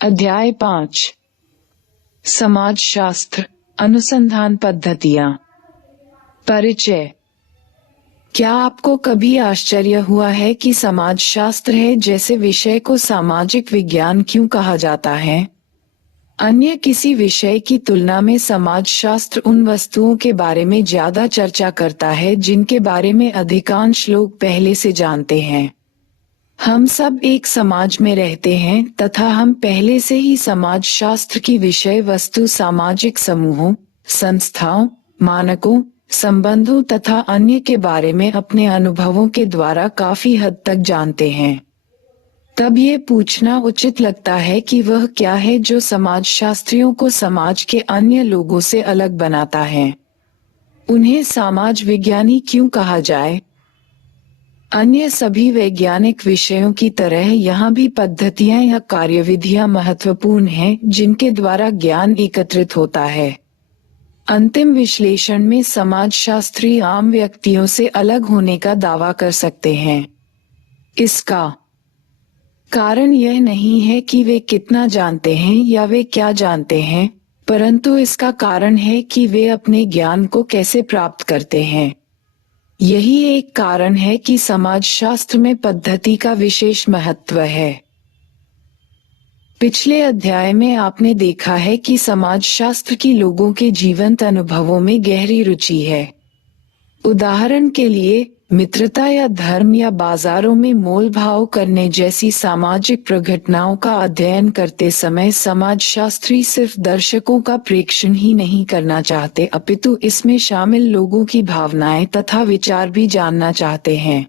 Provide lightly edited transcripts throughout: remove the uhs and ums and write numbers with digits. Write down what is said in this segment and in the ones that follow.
अध्याय 5 समाजशास्त्र अनुसंधान पद्धतियां। परिचय। क्या आपको कभी आश्चर्य हुआ है कि समाजशास्त्र है जैसे विषय को सामाजिक विज्ञान क्यों कहा जाता है? अन्य किसी विषय की तुलना में समाजशास्त्र उन वस्तुओं के बारे में ज्यादा चर्चा करता है जिनके बारे में अधिकांश लोग पहले से जानते हैं। हम सब एक समाज में रहते हैं तथा हम पहले से ही समाजशास्त्र की विषय वस्तु सामाजिक समूहों, संस्थाओं, मानकों, संबंधों तथा अन्य के बारे में अपने अनुभवों के द्वारा काफी हद तक जानते हैं। तब ये पूछना उचित लगता है कि वह क्या है जो समाजशास्त्रियों को समाज के अन्य लोगों से अलग बनाता है। उन्हें समाज विज्ञानी क्यों कहा जाए? अन्य सभी वैज्ञानिक विषयों की तरह यहाँ भी पद्धतियाँ या कार्यविधियाँ महत्वपूर्ण हैं जिनके द्वारा ज्ञान एकत्रित होता है। अंतिम विश्लेषण में समाजशास्त्री आम व्यक्तियों से अलग होने का दावा कर सकते हैं। इसका कारण यह नहीं है कि वे कितना जानते हैं या वे क्या जानते हैं, परंतु इसका कारण है कि वे अपने ज्ञान को कैसे प्राप्त करते हैं। यही एक कारण है कि समाजशास्त्र में पद्धति का विशेष महत्व है। पिछले अध्याय में आपने देखा है कि समाजशास्त्र की लोगों के जीवंत अनुभवों में गहरी रुचि है। उदाहरण के लिए, मित्रता या धर्म या बाजारों में मोल भाव करने जैसी सामाजिक प्रघटनाओं का अध्ययन करते समय समाजशास्त्री सिर्फ दर्शकों का प्रेक्षण ही नहीं करना चाहते अपितु इसमें शामिल लोगों की भावनाएं तथा विचार भी जानना चाहते हैं।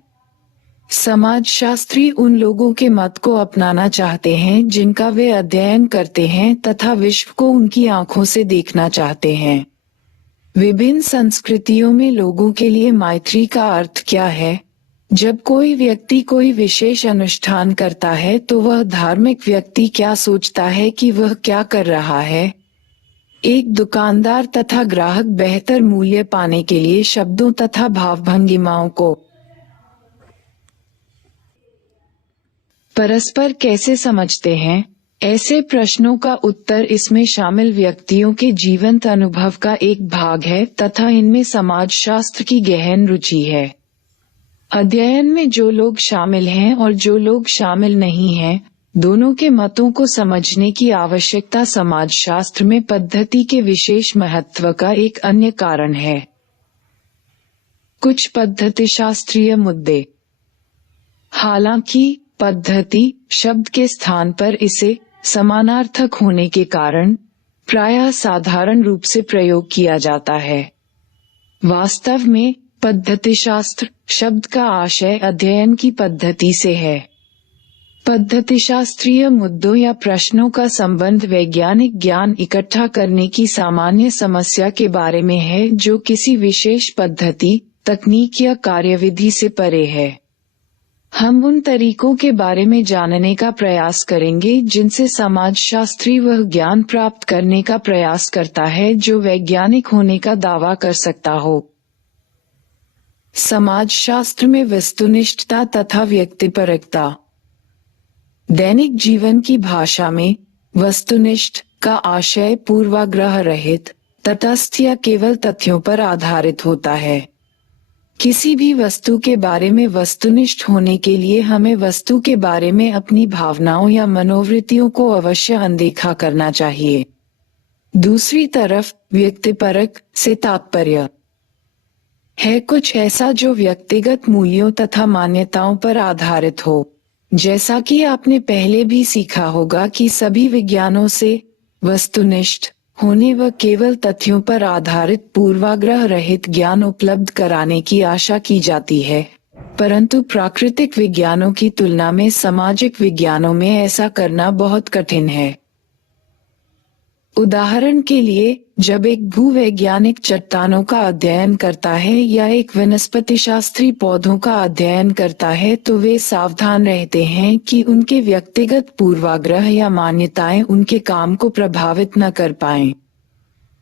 समाजशास्त्री उन लोगों के मत को अपनाना चाहते हैं जिनका वे अध्ययन करते हैं तथा विश्व को उनकी आंखों से देखना चाहते हैं। विभिन्न संस्कृतियों में लोगों के लिए मैत्री का अर्थ क्या है? जब कोई व्यक्ति कोई विशेष अनुष्ठान करता है तो वह धार्मिक व्यक्ति क्या सोचता है कि वह क्या कर रहा है? एक दुकानदार तथा ग्राहक बेहतर मूल्य पाने के लिए शब्दों तथा भावभंगिमाओं को परस्पर कैसे समझते हैं? ऐसे प्रश्नों का उत्तर इसमें शामिल व्यक्तियों के जीवंत अनुभव का एक भाग है तथा इनमें समाजशास्त्र की गहन रुचि है। अध्ययन में जो लोग शामिल हैं और जो लोग शामिल नहीं हैं, दोनों के मतों को समझने की आवश्यकता समाजशास्त्र में पद्धति के विशेष महत्व का एक अन्य कारण है। कुछ पद्धतिशास्त्रीय मुद्दे। हालांकि पद्धति शब्द के स्थान पर इसे समानार्थक होने के कारण प्रायः साधारण रूप से प्रयोग किया जाता है। वास्तव में पद्धतिशास्त्र शब्द का आशय अध्ययन की पद्धति से है। पद्धतिशास्त्रीय मुद्दों या प्रश्नों का संबंध वैज्ञानिक ज्ञान इकट्ठा करने की सामान्य समस्या के बारे में है जो किसी विशेष पद्धति, तकनीक या कार्यविधि से परे है। हम उन तरीकों के बारे में जानने का प्रयास करेंगे जिनसे समाजशास्त्री वह ज्ञान प्राप्त करने का प्रयास करता है जो वैज्ञानिक होने का दावा कर सकता हो। समाजशास्त्र में वस्तुनिष्ठता तथा व्यक्तिपरकता। दैनिक जीवन की भाषा में वस्तुनिष्ठ का आशय पूर्वाग्रह रहित, तटस्थ या केवल तथ्यों पर आधारित होता है। किसी भी वस्तु के बारे में वस्तुनिष्ठ होने के लिए हमें वस्तु के बारे में अपनी भावनाओं या मनोवृत्तियों को अवश्य अनदेखा करना चाहिए। दूसरी तरफ व्यक्तिपरक से तात्पर्य है कुछ ऐसा जो व्यक्तिगत मूल्यों तथा मान्यताओं पर आधारित हो। जैसा कि आपने पहले भी सीखा होगा कि सभी विज्ञानों से वस्तुनिष्ठ होने व केवल तथ्यों पर आधारित पूर्वाग्रह रहित ज्ञान उपलब्ध कराने की आशा की जाती है, परंतु प्राकृतिक विज्ञानों की तुलना में सामाजिक विज्ञानों में ऐसा करना बहुत कठिन है। उदाहरण के लिए, जब एक भूवैज्ञानिक चट्टानों का अध्ययन करता है या एक वनस्पतिशास्त्री पौधों का अध्ययन करता है तो वे सावधान रहते हैं कि उनके व्यक्तिगत पूर्वाग्रह या मान्यताएं उनके काम को प्रभावित न कर पाएं।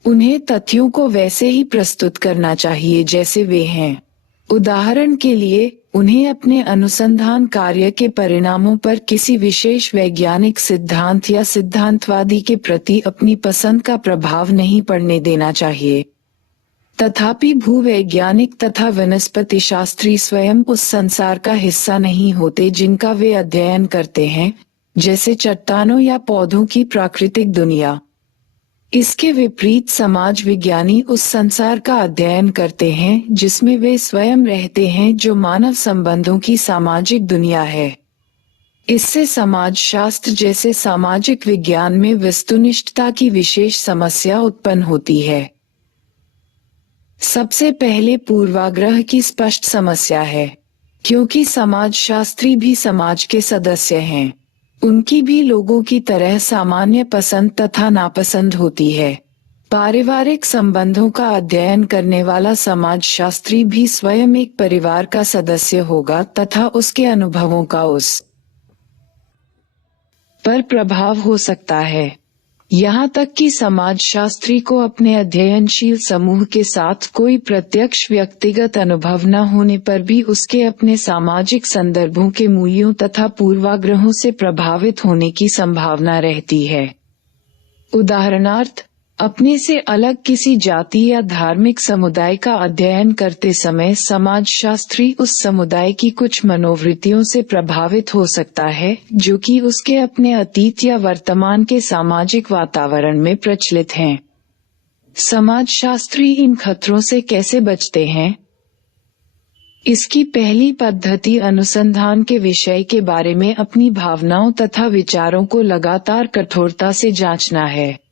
उन्हें तथ्यों को वैसे ही प्रस्तुत करना चाहिए जैसे वे हैं। उदाहरण के लिए, उन्हें अपने अनुसंधान कार्य के परिणामों पर किसी विशेष वैज्ञानिक सिद्धांत या सिद्धांतवादी के प्रति अपनी पसंद का प्रभाव नहीं पड़ने देना चाहिए। तथापि भूवैज्ञानिक तथा वनस्पति शास्त्री स्वयं उस संसार का हिस्सा नहीं होते जिनका वे अध्ययन करते हैं, जैसे चट्टानों या पौधों की प्राकृतिक दुनिया। इसके विपरीत समाज विज्ञानी उस संसार का अध्ययन करते हैं जिसमें वे स्वयं रहते हैं, जो मानव संबंधों की सामाजिक दुनिया है। इससे समाजशास्त्र जैसे सामाजिक विज्ञान में वस्तुनिष्ठता की विशेष समस्या उत्पन्न होती है। सबसे पहले पूर्वाग्रह की स्पष्ट समस्या है, क्योंकि समाजशास्त्री भी समाज के सदस्य हैं। उनकी भी लोगों की तरह सामान्य पसंद तथा नापसंद होती है। पारिवारिक संबंधों का अध्ययन करने वाला समाजशास्त्री भी स्वयं एक परिवार का सदस्य होगा तथा उसके अनुभवों का उस पर प्रभाव हो सकता है। यहाँ तक कि समाजशास्त्री को अपने अध्ययनशील समूह के साथ कोई प्रत्यक्ष व्यक्तिगत अनुभव न होने पर भी उसके अपने सामाजिक संदर्भों के मूल्यों तथा पूर्वाग्रहों से प्रभावित होने की संभावना रहती है। उदाहरणार्थ, अपने से अलग किसी जाति या धार्मिक समुदाय का अध्ययन करते समय समाजशास्त्री उस समुदाय की कुछ मनोवृत्तियों से प्रभावित हो सकता है, जो कि उसके अपने अतीत या वर्तमान के सामाजिक वातावरण में प्रचलित हैं। समाजशास्त्री इन खतरों से कैसे बचते हैं? इसकी पहली पद्धति अनुसंधान के विषय के बारे में अपनी भावनाओं तथा विचारों को लगातार कठोरता से जांचना है।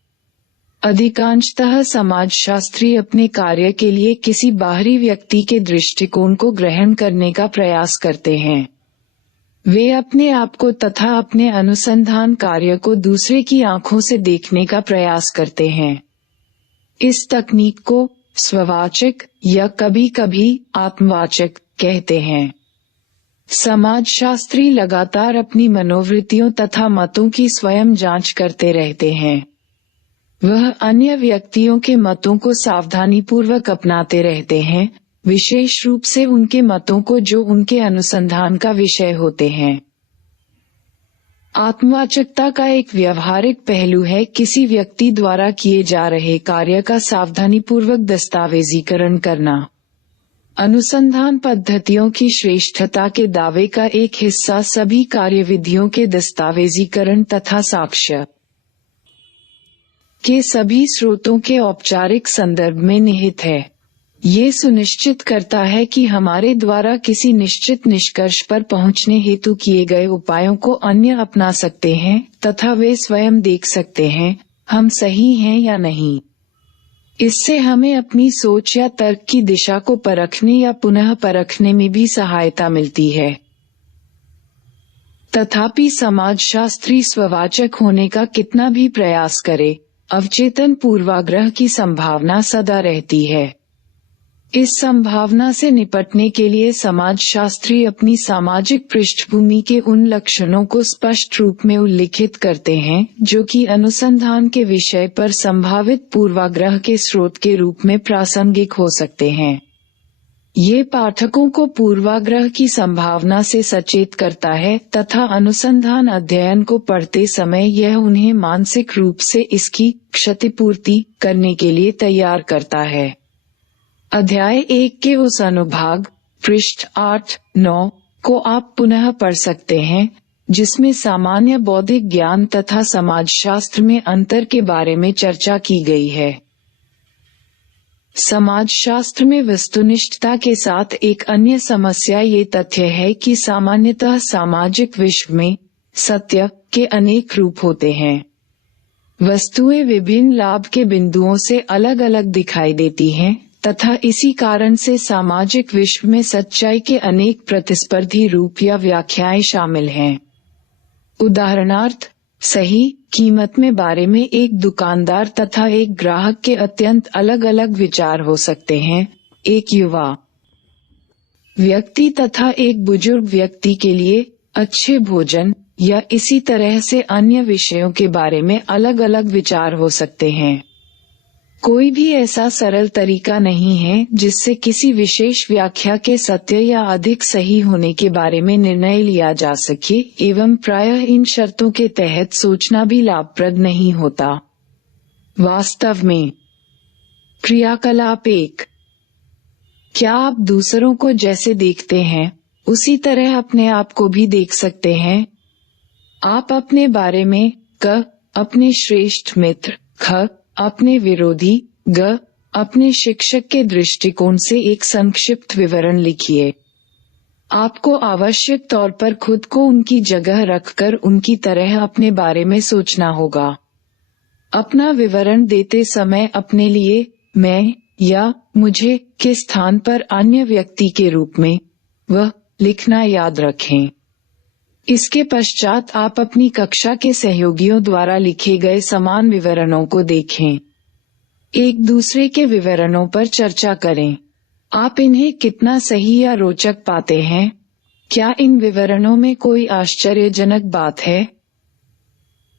अधिकांशतः समाजशास्त्री अपने कार्य के लिए किसी बाहरी व्यक्ति के दृष्टिकोण को ग्रहण करने का प्रयास करते हैं। वे अपने आप को तथा अपने अनुसंधान कार्य को दूसरे की आंखों से देखने का प्रयास करते हैं। इस तकनीक को स्ववाचक या कभी-कभी आत्मवाचक कहते हैं। समाजशास्त्री लगातार अपनी मनोवृत्तियों तथा मतों की स्वयं जांच करते रहते हैं। वह अन्य व्यक्तियों के मतों को सावधानीपूर्वक अपनाते रहते हैं, विशेष रूप से उनके मतों को जो उनके अनुसंधान का विषय होते हैं। आत्मवाचकता का एक व्यवहारिक पहलू है किसी व्यक्ति द्वारा किए जा रहे कार्य का सावधानीपूर्वक दस्तावेजीकरण करना। अनुसंधान पद्धतियों की श्रेष्ठता के दावे का एक हिस्सा सभी कार्यविधियों के दस्तावेजीकरण तथा साक्ष्य के सभी स्रोतों के औपचारिक संदर्भ में निहित है। ये सुनिश्चित करता है कि हमारे द्वारा किसी निश्चित निष्कर्ष पर पहुंचने हेतु किए गए उपायों को अन्य अपना सकते हैं तथा वे स्वयं देख सकते हैं हम सही हैं या नहीं। इससे हमें अपनी सोच या तर्क की दिशा को परखने या पुनः परखने में भी सहायता मिलती है। तथापि समाजशास्त्री स्ववाचक होने का कितना भी प्रयास करे, अवचेतन पूर्वाग्रह की संभावना सदा रहती है। इस संभावना से निपटने के लिए समाजशास्त्री अपनी सामाजिक पृष्ठभूमि के उन लक्षणों को स्पष्ट रूप में उल्लिखित करते हैं जो कि अनुसंधान के विषय पर संभावित पूर्वाग्रह के स्रोत के रूप में प्रासंगिक हो सकते हैं। ये पाठकों को पूर्वाग्रह की संभावना से सचेत करता है तथा अनुसंधान अध्ययन को पढ़ते समय यह उन्हें मानसिक रूप से इसकी क्षतिपूर्ति करने के लिए तैयार करता है। अध्याय 1 के उस अनुभाग पृष्ठ 8-9 को आप पुनः पढ़ सकते हैं, जिसमें सामान्य बौद्धिक ज्ञान तथा समाजशास्त्र में अंतर के बारे में चर्चा की गई है। समाजशास्त्र में वस्तुनिष्ठता के साथ एक अन्य समस्या ये तथ्य है कि सामान्यतः सामाजिक विश्व में सत्य के अनेक रूप होते हैं। वस्तुएं विभिन्न लाभ के बिंदुओं से अलग अलग दिखाई देती हैं तथा इसी कारण से सामाजिक विश्व में सच्चाई के अनेक प्रतिस्पर्धी रूप या व्याख्याएं शामिल हैं। उदाहरणार्थ, सही कीमत में बारे में एक दुकानदार तथा एक ग्राहक के अत्यंत अलग अलग विचार हो सकते हैं। एक युवा व्यक्ति तथा एक बुजुर्ग व्यक्ति के लिए अच्छे भोजन या इसी तरह से अन्य विषयों के बारे में अलग अलग विचार हो सकते हैं। कोई भी ऐसा सरल तरीका नहीं है जिससे किसी विशेष व्याख्या के सत्य या अधिक सही होने के बारे में निर्णय लिया जा सके, एवं प्रायः इन शर्तों के तहत सोचना भी लाभप्रद नहीं होता। वास्तव में क्रियाकलाप 1। क्या आप दूसरों को जैसे देखते हैं उसी तरह अपने आप को भी देख सकते हैं? आप अपने बारे में क, अपने श्रेष्ठ मित्र ख, अपने विरोधी ग, अपने शिक्षक के दृष्टिकोण से एक संक्षिप्त विवरण लिखिए। आपको आवश्यक तौर पर खुद को उनकी जगह रखकर उनकी तरह अपने बारे में सोचना होगा। अपना विवरण देते समय अपने लिए मैं या मुझे के स्थान पर अन्य व्यक्ति के रूप में वह लिखना याद रखें। इसके पश्चात आप अपनी कक्षा के सहयोगियों द्वारा लिखे गए समान विवरणों को देखें। एक दूसरे के विवरणों पर चर्चा करें। आप इन्हें कितना सही या रोचक पाते हैं? क्या इन विवरणों में कोई आश्चर्यजनक बात है?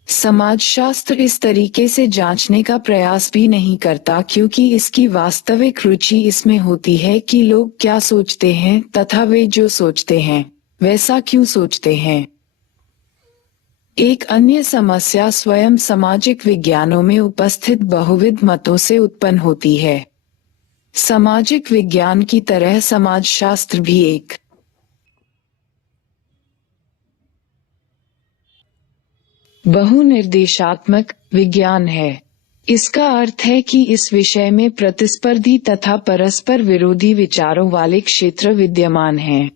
समाजशास्त्र इस तरीके से जांचने का प्रयास भी नहीं करता क्योंकि इसकी वास्तविक रुचि इसमें होती है कि लोग क्या सोचते हैं तथा वे जो सोचते हैं वैसा क्यों सोचते हैं। एक अन्य समस्या स्वयं सामाजिक विज्ञानों में उपस्थित बहुविध मतों से उत्पन्न होती है। सामाजिक विज्ञान की तरह समाजशास्त्र भी एक बहुनिर्देशात्मक विज्ञान है। इसका अर्थ है कि इस विषय में प्रतिस्पर्धी तथा परस्पर विरोधी विचारों वाले क्षेत्र विद्यमान हैं।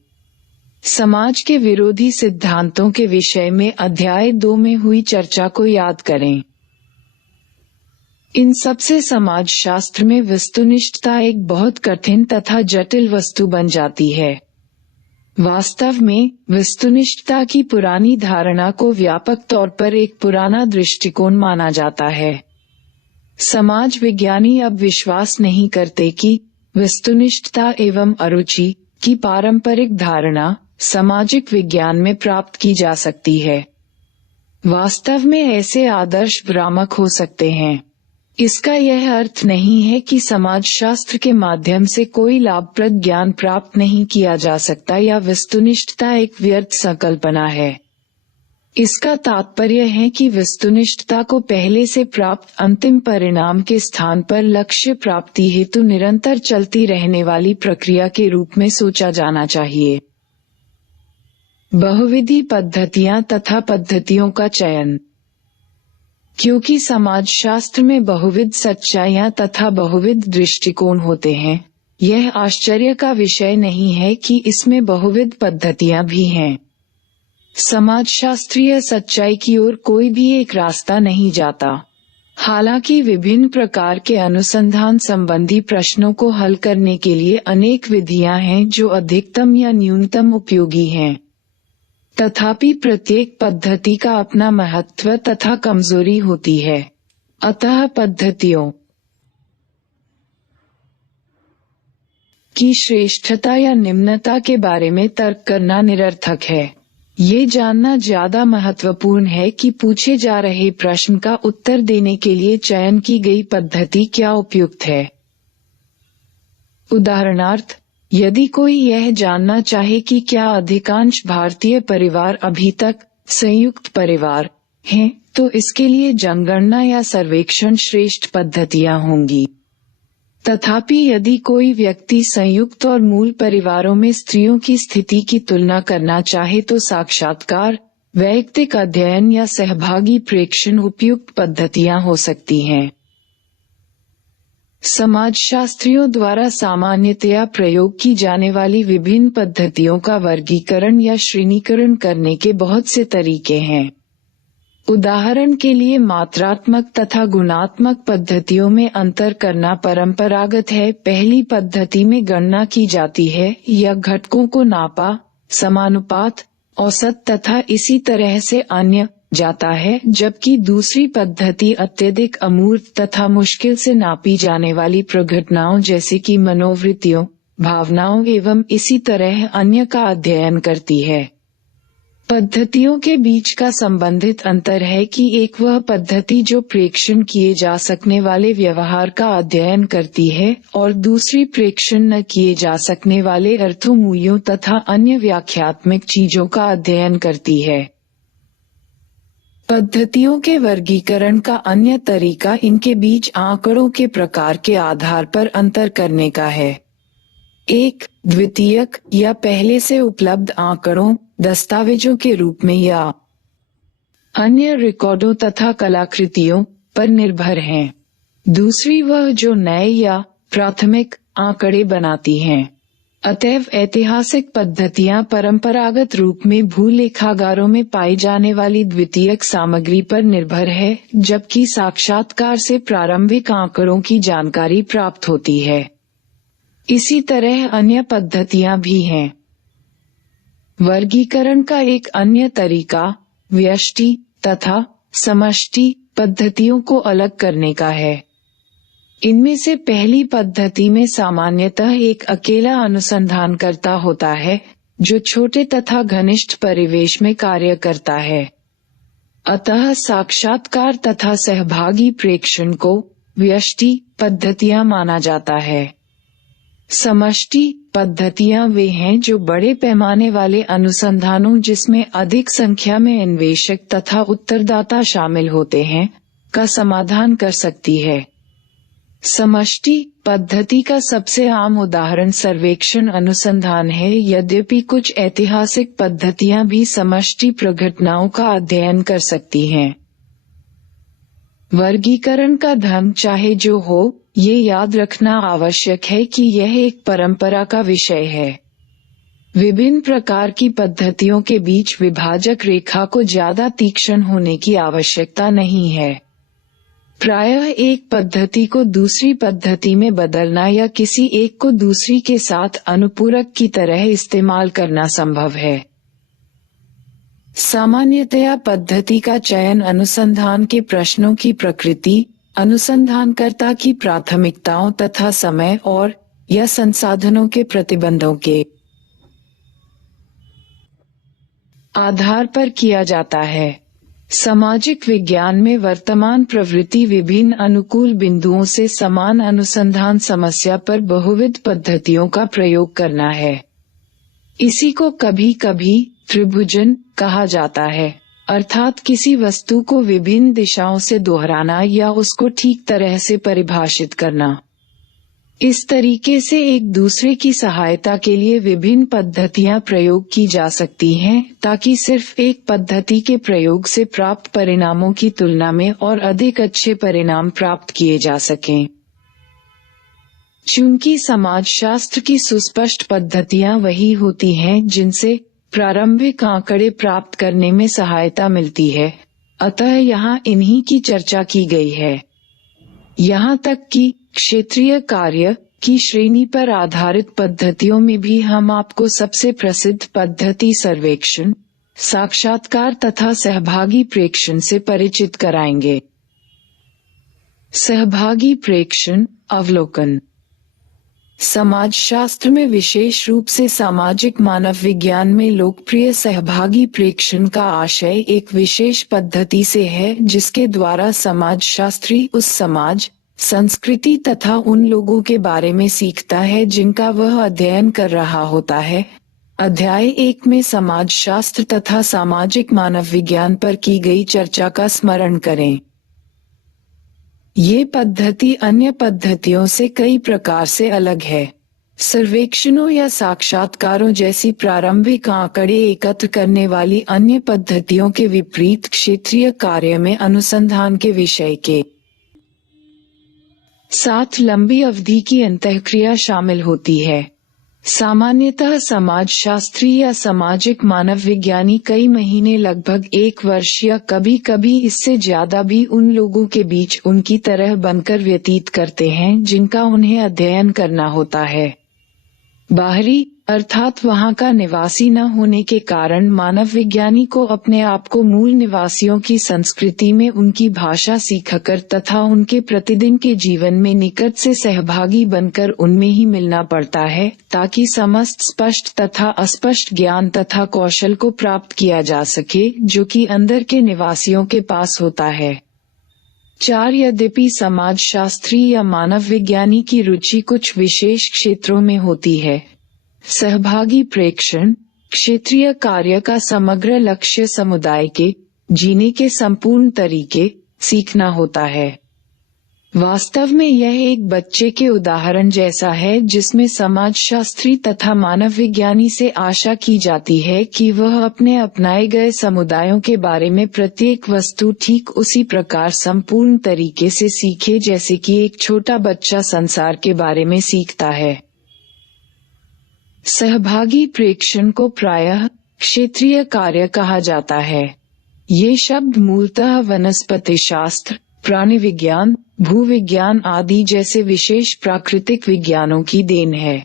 समाज के विरोधी सिद्धांतों के विषय में अध्याय 2 में हुई चर्चा को याद करें। इन सबसे समाजशास्त्र में वस्तुनिष्ठता एक बहुत कठिन तथा जटिल वस्तु बन जाती है। वास्तव में वस्तुनिष्ठता की पुरानी धारणा को व्यापक तौर पर एक पुराना दृष्टिकोण माना जाता है। समाज विज्ञानी अब विश्वास नहीं करते कि वस्तुनिष्ठता एवं अरुचि की पारंपरिक धारणा सामाजिक विज्ञान में प्राप्त की जा सकती है। वास्तव में ऐसे आदर्श भ्रामक हो सकते हैं। इसका यह अर्थ नहीं है कि समाजशास्त्र के माध्यम से कोई लाभप्रद ज्ञान प्राप्त नहीं किया जा सकता या वस्तुनिष्ठता एक व्यर्थ संकल्पना है। इसका तात्पर्य है कि वस्तुनिष्ठता को पहले से प्राप्त अंतिम परिणाम के स्थान पर लक्ष्य प्राप्ति हेतु निरंतर चलती रहने वाली प्रक्रिया के रूप में सोचा जाना चाहिए। बहुविधि पद्धतियां तथा पद्धतियों का चयन। क्योंकि समाजशास्त्र में बहुविध सच्चाइयां तथा बहुविध दृष्टिकोण होते हैं, यह आश्चर्य का विषय नहीं है कि इसमें बहुविध पद्धतियां भी हैं। समाजशास्त्रीय सच्चाई की ओर कोई भी एक रास्ता नहीं जाता। हालांकि विभिन्न प्रकार के अनुसंधान संबंधी प्रश्नों को हल करने के लिए अनेक विधियां हैं जो अधिकतम या न्यूनतम उपयोगी हैं। तथापि प्रत्येक पद्धति का अपना महत्व तथा कमजोरी होती है। अतः पद्धतियों की श्रेष्ठता या निम्नता के बारे में तर्क करना निरर्थक है। ये जानना ज्यादा महत्वपूर्ण है कि पूछे जा रहे प्रश्न का उत्तर देने के लिए चयन की गई पद्धति क्या उपयुक्त है। उदाहरणार्थ, यदि कोई यह जानना चाहे कि क्या अधिकांश भारतीय परिवार अभी तक संयुक्त परिवार हैं, तो इसके लिए जनगणना या सर्वेक्षण श्रेष्ठ पद्धतियां होंगी। तथापि यदि कोई व्यक्ति संयुक्त और मूल परिवारों में स्त्रियों की स्थिति की तुलना करना चाहे तो साक्षात्कार, वैयक्तिक अध्ययन या सहभागी प्रेक्षण उपयुक्त पद्धतियां हो सकती हैं। समाजशास्त्रियों द्वारा सामान्यतया प्रयोग की जाने वाली विभिन्न पद्धतियों का वर्गीकरण या श्रेणीकरण करने के बहुत से तरीके हैं। उदाहरण के लिए मात्रात्मक तथा गुणात्मक पद्धतियों में अंतर करना परंपरागत है। पहली पद्धति में गणना की जाती है या घटकों को नापा, समानुपात, औसत तथा इसी तरह से अन्य जाता है, जबकि दूसरी पद्धति अत्यधिक अमूर्त तथा मुश्किल से नापी जाने वाली प्रघटनाओं जैसे कि मनोवृत्तियों, भावनाओं एवं इसी तरह अन्य का अध्ययन करती है। पद्धतियों के बीच का संबंधित अंतर है कि एक वह पद्धति जो प्रेक्षण किए जा सकने वाले व्यवहार का अध्ययन करती है और दूसरी प्रेक्षण न किए जा सकने वाले अर्थों, मूल्यों तथा अन्य व्याख्यात्मक चीजों का अध्ययन करती है। पद्धतियों के वर्गीकरण का अन्य तरीका इनके बीच आंकड़ों के प्रकार के आधार पर अंतर करने का है। एक, द्वितीयक या पहले से उपलब्ध आंकड़ों, दस्तावेजों के रूप में या अन्य रिकॉर्डों तथा कलाकृतियों पर निर्भर हैं। दूसरी वह जो नए या प्राथमिक आंकड़े बनाती हैं। अतएव ऐतिहासिक पद्धतियां परंपरागत रूप में भूलेखागारों में पाई जाने वाली द्वितीयक सामग्री पर निर्भर है, जबकि साक्षात्कार से प्रारंभिक आंकड़ों की जानकारी प्राप्त होती है। इसी तरह अन्य पद्धतियां भी हैं। वर्गीकरण का एक अन्य तरीका व्यष्टि तथा समष्टि पद्धतियों को अलग करने का है। इनमें से पहली पद्धति में सामान्यतः एक अकेला अनुसंधानकर्ता होता है, जो छोटे तथा घनिष्ठ परिवेश में कार्य करता है। अतः साक्षात्कार तथा सहभागी प्रेक्षण को व्यष्टि पद्धतियां माना जाता है। समष्टि पद्धतियां वे हैं जो बड़े पैमाने वाले अनुसंधानों, जिसमें अधिक संख्या में अन्वेषक तथा उत्तरदाता शामिल होते हैं, का समाधान कर सकती है। समष्टि पद्धति का सबसे आम उदाहरण सर्वेक्षण अनुसंधान है, यद्यपि कुछ ऐतिहासिक पद्धतियां भी समष्टि प्रघटनाओं का अध्ययन कर सकती हैं। वर्गीकरण का ढंग चाहे जो हो, ये याद रखना आवश्यक है कि यह एक परंपरा का विषय है। विभिन्न प्रकार की पद्धतियों के बीच विभाजक रेखा को ज्यादा तीक्ष्ण होने की आवश्यकता नहीं है। प्रायः एक पद्धति को दूसरी पद्धति में बदलना या किसी एक को दूसरी के साथ अनुपूरक की तरह इस्तेमाल करना संभव है। सामान्यतया पद्धति का चयन अनुसंधान के प्रश्नों की प्रकृति, अनुसंधानकर्ता की प्राथमिकताओं तथा समय और या संसाधनों के प्रतिबंधों के आधार पर किया जाता है। सामाजिक विज्ञान में वर्तमान प्रवृत्ति विभिन्न अनुकूल बिंदुओं से समान अनुसंधान समस्या पर बहुविध पद्धतियों का प्रयोग करना है। इसी को कभी-कभी त्रिभुजन कहा जाता है, अर्थात किसी वस्तु को विभिन्न दिशाओं से दोहराना या उसको ठीक तरह से परिभाषित करना। इस तरीके से एक दूसरे की सहायता के लिए विभिन्न पद्धतियां प्रयोग की जा सकती हैं, ताकि सिर्फ एक पद्धति के प्रयोग से प्राप्त परिणामों की तुलना में और अधिक अच्छे परिणाम प्राप्त किए जा सकें। चूंकि समाजशास्त्र की सुस्पष्ट पद्धतियां वही होती हैं जिनसे प्रारंभिक आंकड़े प्राप्त करने में सहायता मिलती है, अतः यहाँ इन्हीं की चर्चा की गई है। यहाँ तक कि क्षेत्रीय कार्य की श्रेणी पर आधारित पद्धतियों में भी हम आपको सबसे प्रसिद्ध पद्धति सर्वेक्षण, साक्षात्कार तथा सहभागी प्रेक्षण से परिचित कराएंगे। सहभागी प्रेक्षण अवलोकन। समाजशास्त्र में, विशेष रूप से सामाजिक मानव विज्ञान में लोकप्रिय सहभागी प्रेक्षण का आशय एक विशेष पद्धति से है जिसके द्वारा समाजशास्त्री उस समाज, संस्कृति तथा उन लोगों के बारे में सीखता है जिनका वह अध्ययन कर रहा होता है। अध्याय 1 में समाजशास्त्र तथा सामाजिक मानव विज्ञान पर की गई चर्चा का स्मरण करें। ये पद्धति अन्य पद्धतियों से कई प्रकार से अलग है। सर्वेक्षणों या साक्षात्कारों जैसी प्रारंभिक आंकड़े एकत्र करने वाली अन्य पद्धतियों के विपरीत क्षेत्रीय कार्य में अनुसंधान के विषय के साथ लंबी अवधि की अंतःक्रिया शामिल होती है। सामान्यतः समाजशास्त्री या सामाजिक मानव विज्ञानी कई महीने, लगभग 1 वर्ष या कभी-कभी इससे ज्यादा भी उन लोगों के बीच उनकी तरह बनकर व्यतीत करते हैं जिनका उन्हें अध्ययन करना होता है। बाहरी अर्थात वहां का निवासी न होने के कारण मानव विज्ञानी को अपने आप को मूल निवासियों की संस्कृति में उनकी भाषा सीखकर तथा उनके प्रतिदिन के जीवन में निकट से सहभागी बनकर उनमें ही मिलना पड़ता है, ताकि समस्त स्पष्ट तथा अस्पष्ट ज्ञान तथा कौशल को प्राप्त किया जा सके, जो कि अंदर के निवासियों के पास होता है। 4 यद्यपि समाजशास्त्री या मानव विज्ञानी की रुचि कुछ विशेष क्षेत्रों में होती है, सहभागी प्रेक्षण क्षेत्रीय कार्य का समग्र लक्ष्य समुदाय के जीने के संपूर्ण तरीके सीखना होता है। वास्तव में यह एक बच्चे के उदाहरण जैसा है, जिसमें समाजशास्त्री तथा मानव विज्ञानी से आशा की जाती है कि वह अपने अपनाए गए समुदायों के बारे में प्रत्येक वस्तु ठीक उसी प्रकार संपूर्ण तरीके से सीखे जैसे कि एक छोटा बच्चा संसार के बारे में सीखता है। सहभागी प्रेक्षण को प्रायः क्षेत्रीय कार्य कहा जाता है। ये शब्द मूलतः वनस्पति शास्त्र, प्राणि विज्ञान, भूविज्ञान आदि जैसे विशेष प्राकृतिक विज्ञानों की देन है।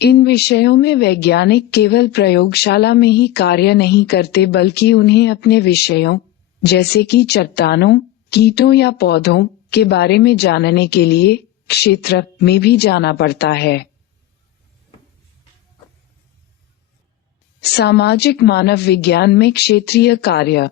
इन विषयों में वैज्ञानिक केवल प्रयोगशाला में ही कार्य नहीं करते, बल्कि उन्हें अपने विषयों जैसे कि चट्टानों, कीटों या पौधों के बारे में जानने के लिए क्षेत्र में भी जाना पड़ता है। सामाजिक मानव विज्ञान में क्षेत्रीय कार्य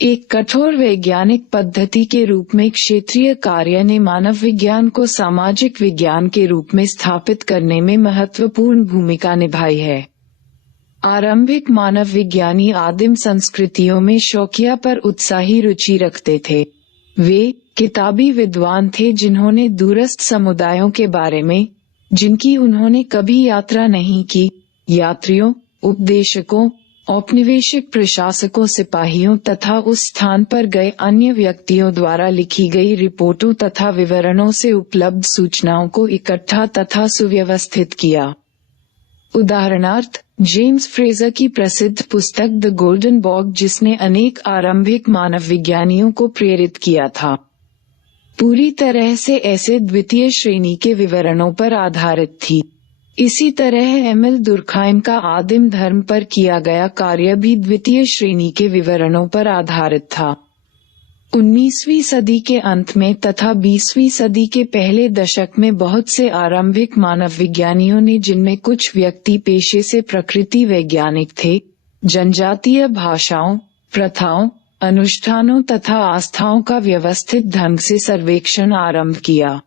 एक कठोर वैज्ञानिक पद्धति के रूप में क्षेत्रीय कार्य ने मानव विज्ञान को सामाजिक विज्ञान के रूप में स्थापित करने में महत्वपूर्ण भूमिका निभाई है। आरंभिक मानव विज्ञानी आदिम संस्कृतियों में शौकिया पर उत्साही रुचि रखते थे। वे किताबी विद्वान थे जिन्होंने दूरस्थ समुदायों के बारे में, जिनकी उन्होंने कभी यात्रा नहीं की, यात्रियों, उपदेशकों, औपनिवेशिक प्रशासकों, सिपाहियों तथा उस स्थान पर गए अन्य व्यक्तियों द्वारा लिखी गई रिपोर्टों तथा विवरणों से उपलब्ध सूचनाओं को इकट्ठा तथा सुव्यवस्थित किया। उदाहरणार्थ, जेम्स फ्रेजर की प्रसिद्ध पुस्तक द गोल्डन बॉग, जिसने अनेक आरंभिक मानव विज्ञानियों को प्रेरित किया था, पूरी तरह से ऐसे द्वितीय श्रेणी के विवरणों पर आधारित थी। इसी तरह एमिल दुर्खाइम का आदिम धर्म पर किया गया कार्य भी द्वितीय श्रेणी के विवरणों पर आधारित था। 19वीं सदी के अंत में तथा 20वीं सदी के पहले दशक में बहुत से आरंभिक मानव विज्ञानियों ने, जिनमें कुछ व्यक्ति पेशे से प्रकृति वैज्ञानिक थे, जनजातीय भाषाओं, प्रथाओं, अनुष्ठानों तथा आस्थाओं का व्यवस्थित ढंग से सर्वेक्षण आरंभ किया।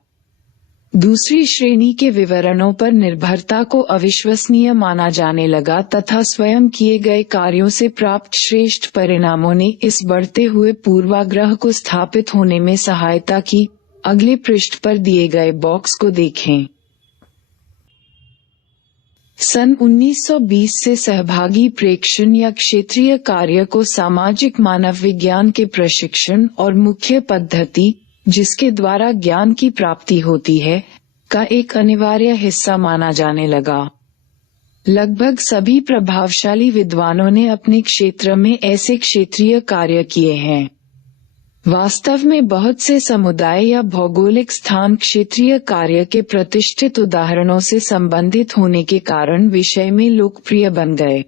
दूसरी श्रेणी के विवरणों पर निर्भरता को अविश्वसनीय माना जाने लगा तथा स्वयं किए गए कार्यों से प्राप्त श्रेष्ठ परिणामों ने इस बढ़ते हुए पूर्वाग्रह को स्थापित होने में सहायता की। अगले पृष्ठ पर दिए गए बॉक्स को देखें। सन 1920 से सहभागी प्रेक्षण या क्षेत्रीय कार्य को सामाजिक मानव विज्ञान के प्रशिक्षण और मुख्य पद्धति, जिसके द्वारा ज्ञान की प्राप्ति होती है, का एक अनिवार्य हिस्सा माना जाने लगा। लगभग सभी प्रभावशाली विद्वानों ने अपने क्षेत्र में ऐसे क्षेत्रीय कार्य किए हैं। वास्तव में बहुत से समुदाय या भौगोलिक स्थान क्षेत्रीय कार्य के प्रतिष्ठित उदाहरणों से संबंधित होने के कारण विषय में लोकप्रिय बन गए।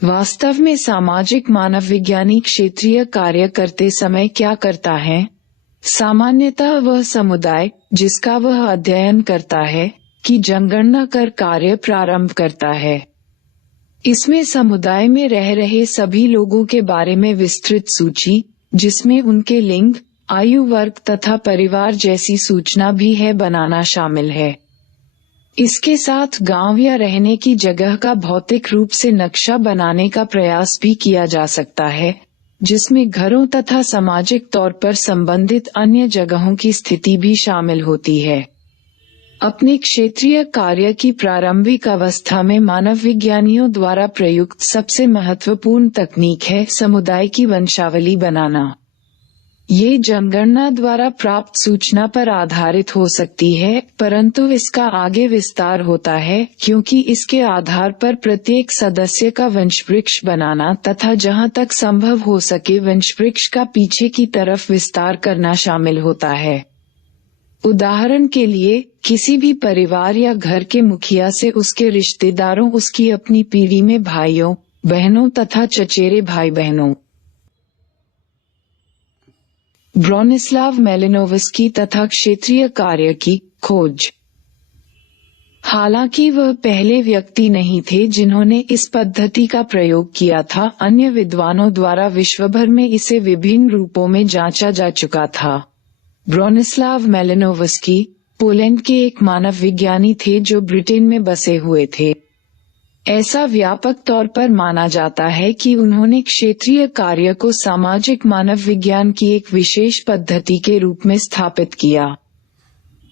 वास्तव में सामाजिक मानव विज्ञानी क्षेत्रीय कार्य करते समय क्या करता है? सामान्यतः वह समुदाय जिसका वह अध्ययन करता है की जनगणना कर कार्य प्रारंभ करता है। इसमें समुदाय में रह रहे सभी लोगों के बारे में विस्तृत सूची, जिसमें उनके लिंग, आयु वर्ग तथा परिवार जैसी सूचना भी है, बनाना शामिल है। इसके साथ गांव या रहने की जगह का भौतिक रूप से नक्शा बनाने का प्रयास भी किया जा सकता है, जिसमें घरों तथा सामाजिक तौर पर संबंधित अन्य जगहों की स्थिति भी शामिल होती है। अपने क्षेत्रीय कार्य की प्रारंभिक अवस्था में मानव विज्ञानियों द्वारा प्रयुक्त सबसे महत्वपूर्ण तकनीक है समुदाय की वंशावली बनाना। ये जनगणना द्वारा प्राप्त सूचना पर आधारित हो सकती है, परंतु इसका आगे विस्तार होता है, क्योंकि इसके आधार पर प्रत्येक सदस्य का वंशवृक्ष बनाना तथा जहां तक संभव हो सके वंशवृक्ष का पीछे की तरफ विस्तार करना शामिल होता है। उदाहरण के लिए, किसी भी परिवार या घर के मुखिया से उसके रिश्तेदारों, उसकी अपनी पीढ़ी में भाइयों, बहनों तथा चचेरे भाई बहनों। ब्रोनिस्लाव मेलिनोवस्की तथा क्षेत्रीय कार्य की खोज। हालांकि वह पहले व्यक्ति नहीं थे जिन्होंने इस पद्धति का प्रयोग किया था, अन्य विद्वानों द्वारा विश्वभर में इसे विभिन्न रूपों में जांचा जा चुका था। ब्रोनिस्लाव मेलिनोवस्की पोलैंड के एक मानव विज्ञानी थे जो ब्रिटेन में बसे हुए थे। ऐसा व्यापक तौर पर माना जाता है कि उन्होंने क्षेत्रीय कार्य को सामाजिक मानव विज्ञान की एक विशेष पद्धति के रूप में स्थापित किया।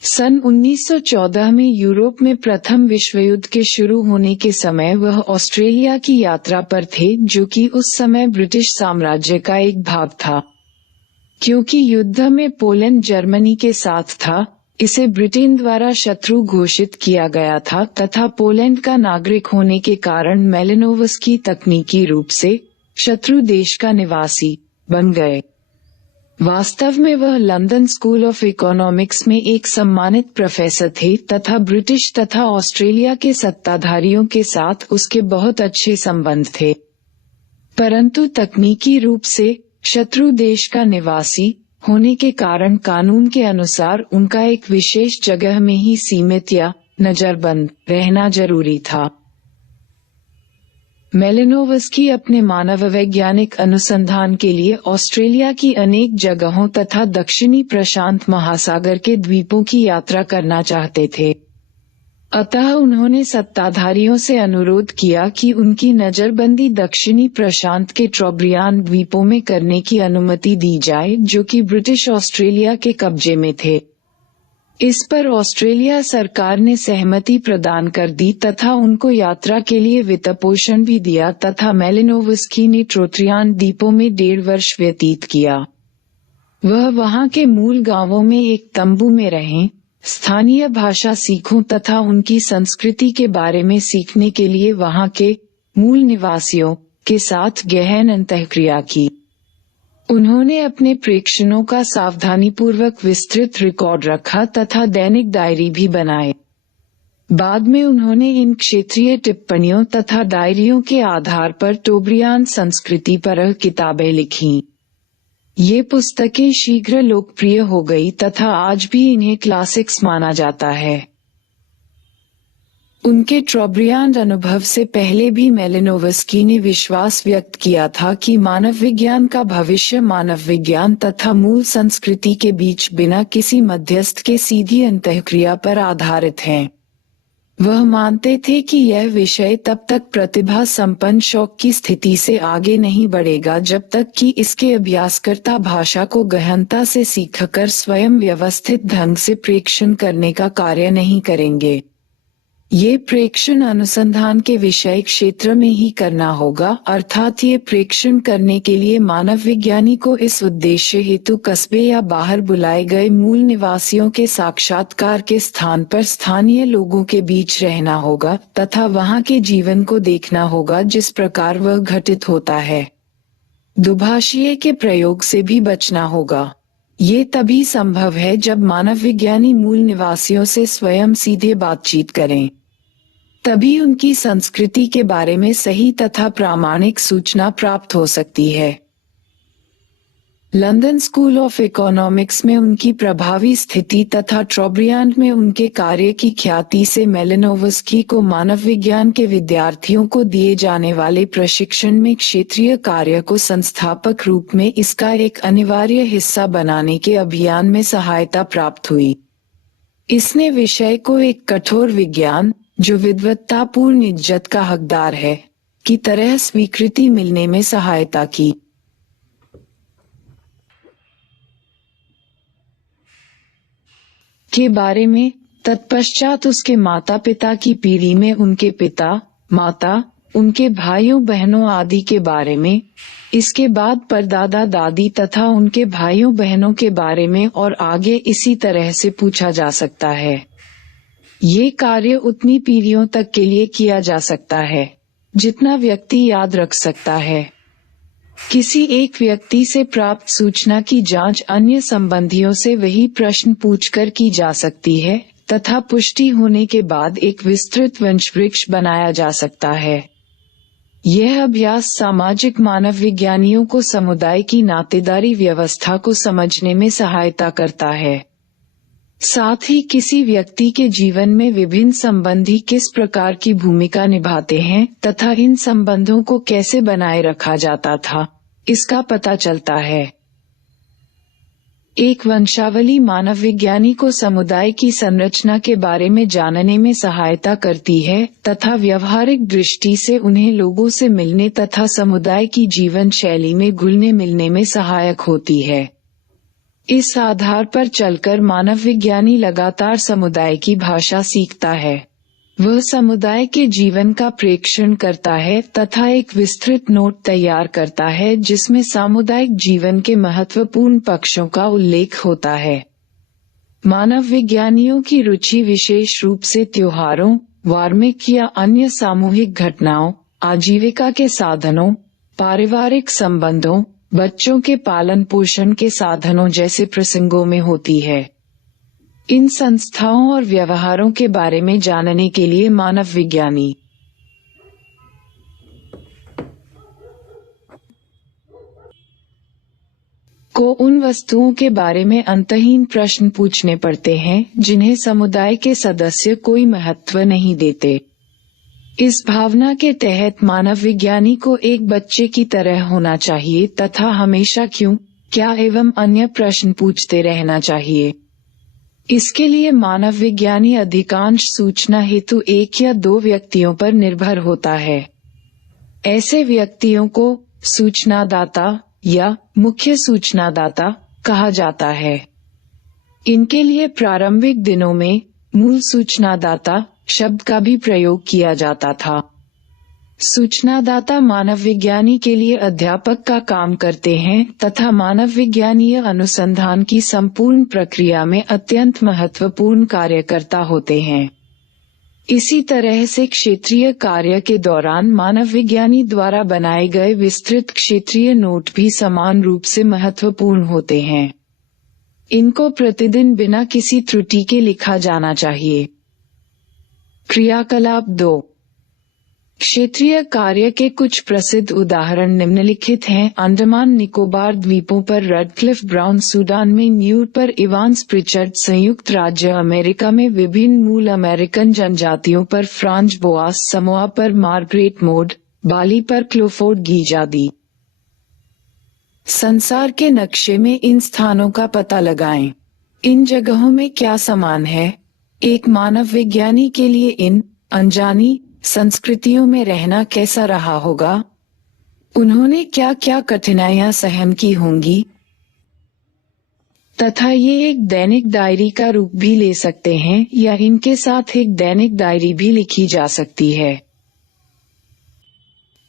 सन 1914 में यूरोप में प्रथम विश्व युद्ध के शुरू होने के समय वह ऑस्ट्रेलिया की यात्रा पर थे, जो कि उस समय ब्रिटिश साम्राज्य का एक भाग था। क्योंकि युद्ध में पोलैंड जर्मनी के साथ था, इसे ब्रिटेन द्वारा शत्रु घोषित किया गया था तथा पोलैंड का नागरिक होने के कारण मेलिनोवस्की तकनीकी रूप से शत्रु देश का निवासी बन गए। वास्तव में वह लंदन स्कूल ऑफ इकोनॉमिक्स में एक सम्मानित प्रोफेसर थे तथा ब्रिटिश तथा ऑस्ट्रेलिया के सत्ताधारियों के साथ उसके बहुत अच्छे संबंध थे। परंतु तकनीकी रूप से शत्रु देश का निवासी होने के कारण कानून के अनुसार उनका एक विशेष जगह में ही सीमित या नजरबंद रहना जरूरी था। मेलिनोवस्की अपने मानववैज्ञानिक अनुसंधान के लिए ऑस्ट्रेलिया की अनेक जगहों तथा दक्षिणी प्रशांत महासागर के द्वीपों की यात्रा करना चाहते थे। अतः उन्होंने सत्ताधारियों से अनुरोध किया कि उनकी नजरबंदी दक्षिणी प्रशांत के ट्रोब्रियान द्वीपों में करने की अनुमति दी जाए, जो कि ब्रिटिश ऑस्ट्रेलिया के कब्जे में थे। इस पर ऑस्ट्रेलिया सरकार ने सहमति प्रदान कर दी तथा उनको यात्रा के लिए वित्तपोषण भी दिया तथा मेलिनोवस्की ने ट्रोब्रियान द्वीपों में 1.5 वर्ष व्यतीत किया। वह वहां के मूल गांवों में एक तंबू में रहें, स्थानीय भाषा सीखूं तथा उनकी संस्कृति के बारे में सीखने के लिए वहां के मूल निवासियों के साथ गहन अंतःक्रिया की। उन्होंने अपने प्रेक्षणों का सावधानीपूर्वक विस्तृत रिकॉर्ड रखा तथा दैनिक डायरी भी बनाए। बाद में उन्होंने इन क्षेत्रीय टिप्पणियों तथा डायरियों के आधार पर टोब्रियान संस्कृति पर किताबें लिखीं। ये पुस्तकें शीघ्र लोकप्रिय हो गई तथा आज भी इन्हें क्लासिक्स माना जाता है। उनके ट्रोब्रियान अनुभव से पहले भी मेलिनोवस्की ने विश्वास व्यक्त किया था कि मानव विज्ञान का भविष्य मानव विज्ञान तथा मूल संस्कृति के बीच बिना किसी मध्यस्थ के सीधी अंतःक्रिया पर आधारित है। वह मानते थे कि यह विषय तब तक प्रतिभा संपन्न शौक की स्थिति से आगे नहीं बढ़ेगा जब तक कि इसके अभ्यासकर्ता भाषा को गहनता से सीखकर स्वयं व्यवस्थित ढंग से प्रेक्षण करने का कार्य नहीं करेंगे। ये प्रेक्षण अनुसंधान के विषय क्षेत्र में ही करना होगा, अर्थात ये प्रेक्षण करने के लिए मानव विज्ञानी को इस उद्देश्य हेतु कस्बे या बाहर बुलाए गए मूल निवासियों के साक्षात्कार के स्थान पर स्थानीय लोगों के बीच रहना होगा तथा वहां के जीवन को देखना होगा जिस प्रकार वह घटित होता है। दुभाषीय के प्रयोग से भी बचना होगा। ये तभी संभव है जब मानव विज्ञानी मूल निवासियों से स्वयं सीधे बातचीत करें। तभी उनकी संस्कृति के बारे में सही तथा प्रामाणिक सूचना प्राप्त हो सकती है। लंदन स्कूल ऑफ इकोनॉमिक्स में उनकी प्रभावी स्थिति तथा ट्रोब्रियान में उनके कार्य की ख्याति से मेलिनोवस्की को मानव विज्ञान के विद्यार्थियों को दिए जाने वाले प्रशिक्षण में क्षेत्रीय कार्य को संस्थापक रूप में इसका एक अनिवार्य हिस्सा बनाने के अभियान में सहायता प्राप्त हुई। इसने विषय को एक कठोर विज्ञान, जो विद्वत्तापूर्ण इज्जत का हकदार है, की तरह स्वीकृति मिलने में सहायता की। के बारे में तत्पश्चात उसके माता पिता की पीढ़ी में उनके पिता, माता, उनके भाइयों बहनों आदि के बारे में, इसके बाद परदादा दादी तथा उनके भाइयों बहनों के बारे में और आगे इसी तरह से पूछा जा सकता है। ये कार्य उतनी पीढ़ियों तक के लिए किया जा सकता है जितना व्यक्ति याद रख सकता है। किसी एक व्यक्ति से प्राप्त सूचना की जांच अन्य संबंधियों से वही प्रश्न पूछकर की जा सकती है तथा पुष्टि होने के बाद एक विस्तृत वंशवृक्ष बनाया जा सकता है। यह अभ्यास सामाजिक मानव विज्ञानियों को समुदाय की नातेदारी व्यवस्था को समझने में सहायता करता है। साथ ही किसी व्यक्ति के जीवन में विभिन्न संबंधी किस प्रकार की भूमिका निभाते हैं तथा इन संबंधों को कैसे बनाए रखा जाता था, इसका पता चलता है। एक वंशावली मानव विज्ञानी को समुदाय की संरचना के बारे में जानने में सहायता करती है तथा व्यवहारिक दृष्टि से उन्हें लोगों से मिलने तथा समुदाय की जीवन शैली में घुलने मिलने में सहायक होती है। इस आधार पर चलकर मानव विज्ञानी लगातार समुदाय की भाषा सीखता है। वह समुदाय के जीवन का प्रेक्षण करता है तथा एक विस्तृत नोट तैयार करता है जिसमें सामुदायिक जीवन के महत्वपूर्ण पक्षों का उल्लेख होता है। मानव विज्ञानियों की रुचि विशेष रूप से त्योहारों, वार्षिक या अन्य सामूहिक घटनाओं, आजीविका के साधनों, पारिवारिक संबंधों, बच्चों के पालन पोषण के साधनों जैसे प्रसंगों में होती है। इन संस्थाओं और व्यवहारों के बारे में जानने के लिए मानव विज्ञानी को उन वस्तुओं के बारे में अंतहीन प्रश्न पूछने पड़ते हैं जिन्हें समुदाय के सदस्य कोई महत्व नहीं देते। इस भावना के तहत मानव विज्ञानी को एक बच्चे की तरह होना चाहिए तथा हमेशा क्यों, क्या एवं अन्य प्रश्न पूछते रहना चाहिए। इसके लिए मानव विज्ञानी अधिकांश सूचना हेतु एक या दो व्यक्तियों पर निर्भर होता है। ऐसे व्यक्तियों को सूचनादाता या मुख्य सूचनादाता कहा जाता है। इनके लिए प्रारंभिक दिनों में मूल सूचनादाता शब्द का भी प्रयोग किया जाता था। सूचनादाता मानव विज्ञानी के लिए अध्यापक का काम करते हैं तथा मानव विज्ञानीय अनुसंधान की संपूर्ण प्रक्रिया में अत्यंत महत्वपूर्ण कार्यकर्ता होते हैं। इसी तरह से क्षेत्रीय कार्य के दौरान मानव विज्ञानी द्वारा बनाए गए विस्तृत क्षेत्रीय नोट भी समान रूप से महत्वपूर्ण होते हैं। इनको प्रतिदिन बिना किसी त्रुटि के लिखा जाना चाहिए। क्रियाकलाप 2। क्षेत्रीय कार्य के कुछ प्रसिद्ध उदाहरण निम्नलिखित हैं। अंडमान निकोबार द्वीपों पर रेडक्लिफ ब्राउन, सूडान में म्यूर पर इवांस प्रिचर्ड, संयुक्त राज्य अमेरिका में विभिन्न मूल अमेरिकन जनजातियों पर फ्रांज बोआस, समोआ पर मार्गरेट मोड, बाली पर क्लोफोर्ड गीजादी। संसार के नक्शे में इन स्थानों का पता लगाएं। इन जगहों में क्या समान है? एक मानव विज्ञानी के लिए इन अनजानी संस्कृतियों में रहना कैसा रहा होगा? उन्होंने क्या क्या कठिनाइयां सहन की होंगी? तथा ये एक दैनिक डायरी का रूप भी ले सकते हैं या इनके साथ एक दैनिक डायरी भी लिखी जा सकती है।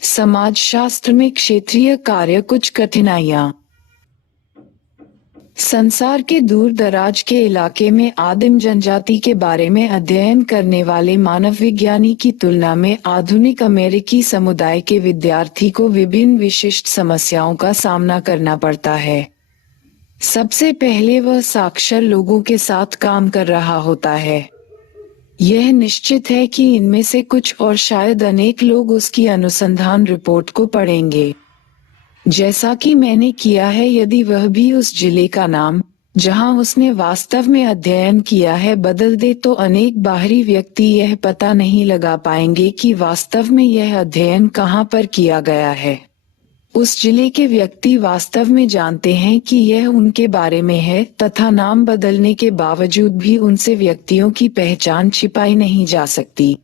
समाजशास्त्र में क्षेत्रीय कार्य कुछ कठिनाइयां। संसार के दूर दराज के इलाके में आदिम जनजाति के बारे में अध्ययन करने वाले मानव विज्ञानी की तुलना में आधुनिक अमेरिकी समुदाय के विद्यार्थी को विभिन्न विशिष्ट समस्याओं का सामना करना पड़ता है। सबसे पहले वह साक्षर लोगों के साथ काम कर रहा होता है। यह निश्चित है कि इनमें से कुछ और शायद अनेक लोग उसकी अनुसंधान रिपोर्ट को पढ़ेंगे, जैसा कि मैंने किया है। यदि वह भी उस जिले का नाम, जहां उसने वास्तव में अध्ययन किया है, बदल दे तो अनेक बाहरी व्यक्ति यह पता नहीं लगा पाएंगे कि वास्तव में यह अध्ययन कहां पर किया गया है। उस जिले के व्यक्ति वास्तव में जानते हैं कि यह उनके बारे में है तथा नाम बदलने के बावजूद भी उनसे व्यक्तियों की पहचान छिपाई नहीं जा सकती।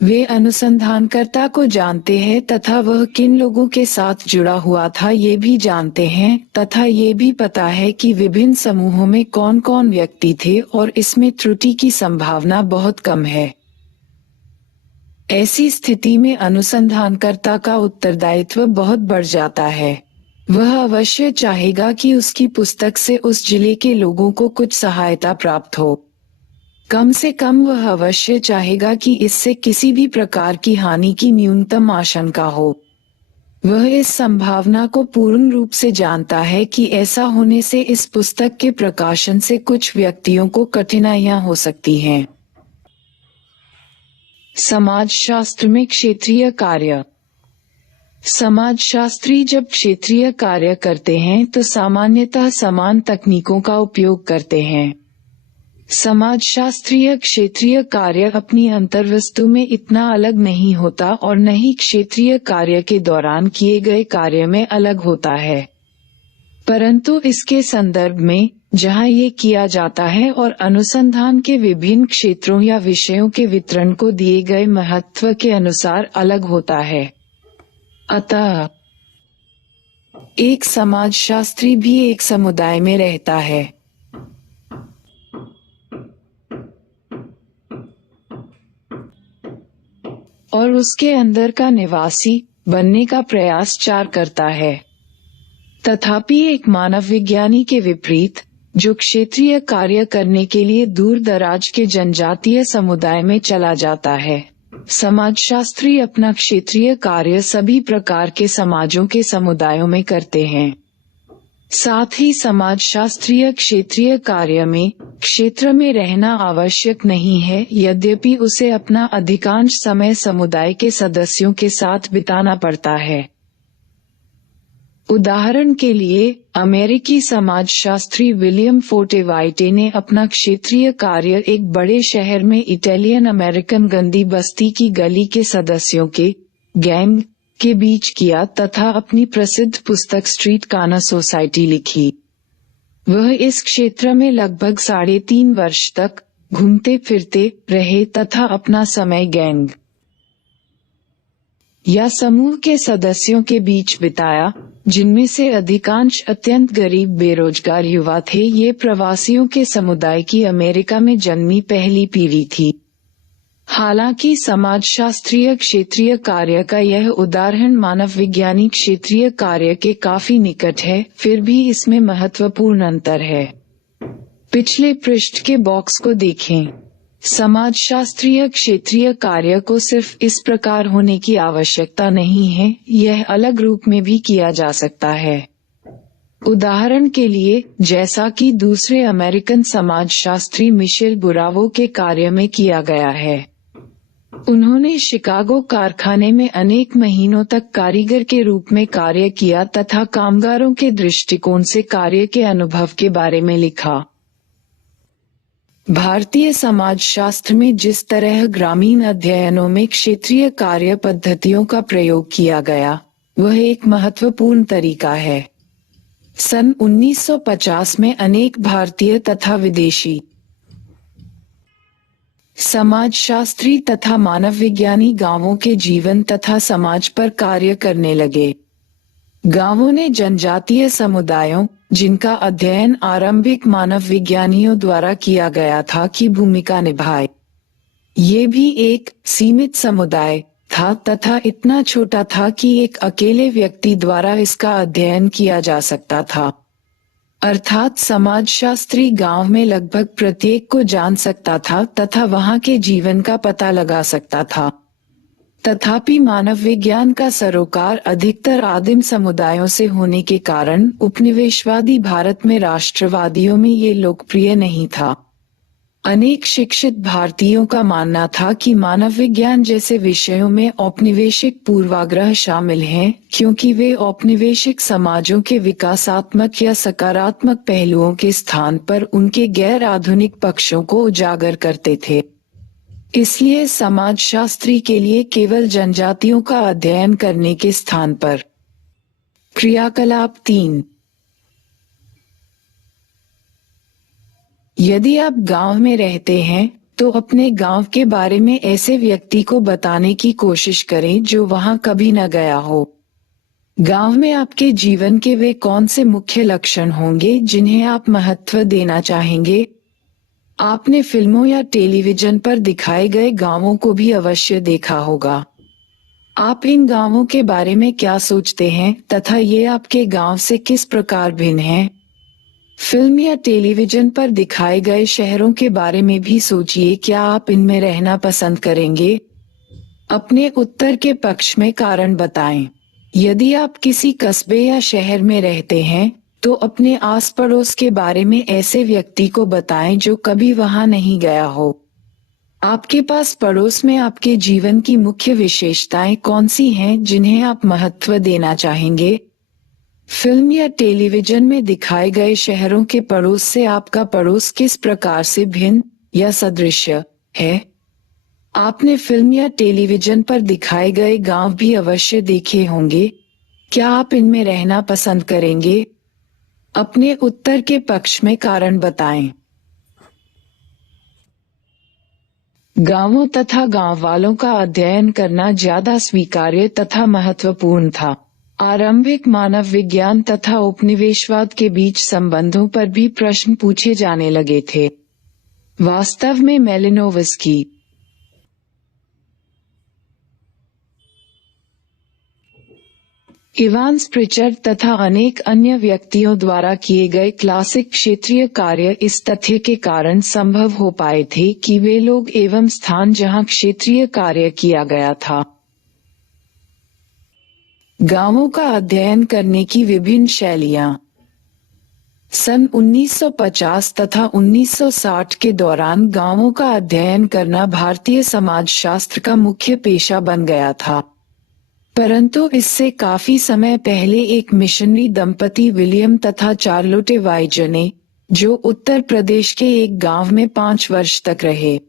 वे अनुसंधानकर्ता को जानते हैं तथा वह किन लोगों के साथ जुड़ा हुआ था ये भी जानते हैं तथा ये भी पता है कि विभिन्न समूहों में कौन कौन व्यक्ति थे और इसमें त्रुटि की संभावना बहुत कम है। ऐसी स्थिति में अनुसंधानकर्ता का उत्तरदायित्व बहुत बढ़ जाता है। वह अवश्य चाहेगा कि उसकी पुस्तक से उस जिले के लोगों को कुछ सहायता प्राप्त हो। कम से कम वह अवश्य चाहेगा कि इससे किसी भी प्रकार की हानि की न्यूनतम आशंका हो। वह इस संभावना को पूर्ण रूप से जानता है कि ऐसा होने से इस पुस्तक के प्रकाशन से कुछ व्यक्तियों को कठिनाइयां हो सकती हैं। समाजशास्त्र में क्षेत्रीय कार्य। समाजशास्त्री जब क्षेत्रीय कार्य करते हैं तो सामान्यतः समान तकनीकों का उपयोग करते हैं। समाजशास्त्रीय क्षेत्रीय कार्य अपनी अंतर्वस्तु में इतना अलग नहीं होता और न ही क्षेत्रीय कार्य के दौरान किए गए कार्य में अलग होता है, परंतु इसके संदर्भ में जहां ये किया जाता है और अनुसंधान के विभिन्न क्षेत्रों या विषयों के वितरण को दिए गए महत्व के अनुसार अलग होता है। अतः एक समाजशास्त्री भी एक समुदाय में रहता है। और उसके अंदर का निवासी बनने का प्रयास करता है। तथापि एक मानव विज्ञानी के विपरीत, जो क्षेत्रीय कार्य करने के लिए दूर दराज के जनजातीय समुदाय में चला जाता है, समाजशास्त्री अपना क्षेत्रीय कार्य सभी प्रकार के समाजों के समुदायों में करते हैं। साथ ही समाजशास्त्रीय क्षेत्रीय कार्य में क्षेत्र में रहना आवश्यक नहीं है, यद्यपि उसे अपना अधिकांश समय समुदाय के सदस्यों के साथ बिताना पड़ता है। उदाहरण के लिए, अमेरिकी समाजशास्त्री विलियम फोर्टेवाइटे ने अपना क्षेत्रीय कार्य एक बड़े शहर में इटालियन अमेरिकन गंदी बस्ती की गली के सदस्यों के गैंग के बीच किया तथा अपनी प्रसिद्ध पुस्तक स्ट्रीट कार्नर सोसाइटी लिखी। वह इस क्षेत्र में लगभग 3.5 वर्ष तक घूमते फिरते रहे तथा अपना समय गैंग या समूह के सदस्यों के बीच बिताया, जिनमें से अधिकांश अत्यंत गरीब बेरोजगार युवा थे। ये प्रवासियों के समुदाय की अमेरिका में जन्मी पहली पीढ़ी थी। हालांकि समाजशास्त्रीय क्षेत्रीय कार्य का यह उदाहरण मानव विज्ञानी क्षेत्रीय कार्य के काफी निकट है, फिर भी इसमें महत्वपूर्ण अंतर है। पिछले पृष्ठ के बॉक्स को देखें। समाजशास्त्रीय क्षेत्रीय कार्य को सिर्फ इस प्रकार होने की आवश्यकता नहीं है, यह अलग रूप में भी किया जा सकता है। उदाहरण के लिए, जैसा कि दूसरे अमेरिकन समाजशास्त्री मिशेल बुरावो के कार्य में किया गया है। उन्होंने शिकागो कारखाने में अनेक महीनों तक कारीगर के रूप में कार्य किया तथा कामगारों के दृष्टिकोण से कार्य के अनुभव के बारे में लिखा। भारतीय समाजशास्त्र में जिस तरह ग्रामीण अध्ययनों में क्षेत्रीय कार्य पद्धतियों का प्रयोग किया गया, वह एक महत्वपूर्ण तरीका है। सन 1950 में अनेक भारतीय तथा विदेशी समाजशास्त्री तथा मानव विज्ञानी गांवों के जीवन तथा समाज पर कार्य करने लगे। गांवों ने जनजातीय समुदायों, जिनका अध्ययन आरंभिक मानव विज्ञानियों द्वारा किया गया था, की भूमिका निभाई। ये भी एक सीमित समुदाय था तथा इतना छोटा था कि एक अकेले व्यक्ति द्वारा इसका अध्ययन किया जा सकता था। अर्थात समाजशास्त्री गांव में लगभग प्रत्येक को जान सकता था तथा वहां के जीवन का पता लगा सकता था। तथापि मानव विज्ञान का सरोकार अधिकतर आदिम समुदायों से होने के कारण उपनिवेशवादी भारत में राष्ट्रवादियों में ये लोकप्रिय नहीं था। अनेक शिक्षित भारतीयों का मानना था कि मानव विज्ञान जैसे विषयों में औपनिवेशिक पूर्वाग्रह शामिल हैं, क्योंकि वे औपनिवेशिक समाजों के विकासात्मक या सकारात्मक पहलुओं के स्थान पर उनके गैर आधुनिक पक्षों को उजागर करते थे। इसलिए समाजशास्त्री के लिए केवल जनजातियों का अध्ययन करने के स्थान पर क्रियाकलाप 3। यदि आप गांव में रहते हैं तो अपने गांव के बारे में ऐसे व्यक्ति को बताने की कोशिश करें जो वहां कभी न गया हो। गांव में आपके जीवन के वे कौन से मुख्य लक्षण होंगे जिन्हें आप महत्व देना चाहेंगे। आपने फिल्मों या टेलीविजन पर दिखाए गए गांवों को भी अवश्य देखा होगा। आप इन गांवों के बारे में क्या सोचते हैं तथा ये आपके गांव से किस प्रकार भिन्न हैं। फिल्म या टेलीविजन पर दिखाए गए शहरों के बारे में भी सोचिए, क्या आप इनमें रहना पसंद करेंगे। अपने उत्तर के पक्ष में कारण बताएं। यदि आप किसी कस्बे या शहर में रहते हैं, तो अपने आस पड़ोस के बारे में ऐसे व्यक्ति को बताएं जो कभी वहां नहीं गया हो। आपके पास पड़ोस में आपके जीवन की मुख्य विशेषताएं कौन सी हैं जिन्हें आप महत्व देना चाहेंगे? फिल्म या टेलीविजन में दिखाए गए शहरों के पड़ोस से आपका पड़ोस किस प्रकार से भिन्न या सदृश्य है? आपने फिल्म या टेलीविजन पर दिखाए गए गांव भी अवश्य देखे होंगे। क्या आप इनमें रहना पसंद करेंगे? अपने उत्तर के पक्ष में कारण बताएं। गांवों तथा गांव वालों का अध्ययन करना ज्यादा स्वीकार्य तथा महत्वपूर्ण था। आरंभिक मानव विज्ञान तथा उपनिवेशवाद के बीच संबंधों पर भी प्रश्न पूछे जाने लगे थे। वास्तव में मेलिनोवस्की, इवांस प्रिचर्ड तथा अनेक अन्य व्यक्तियों द्वारा किए गए क्लासिक क्षेत्रीय कार्य इस तथ्य के कारण संभव हो पाए थे कि वे लोग एवं स्थान जहां क्षेत्रीय कार्य किया गया था। गांवों का अध्ययन करने की विभिन्न शैलियां। सन 1950 तथा 1960 के दौरान गांवों का अध्ययन करना भारतीय समाजशास्त्र का मुख्य पेशा बन गया था। परंतु इससे काफी समय पहले एक मिशनरी दंपति विलियम तथा चार्लोटे वाइजर ने, जो उत्तर प्रदेश के एक गांव में 5 वर्ष तक रहे,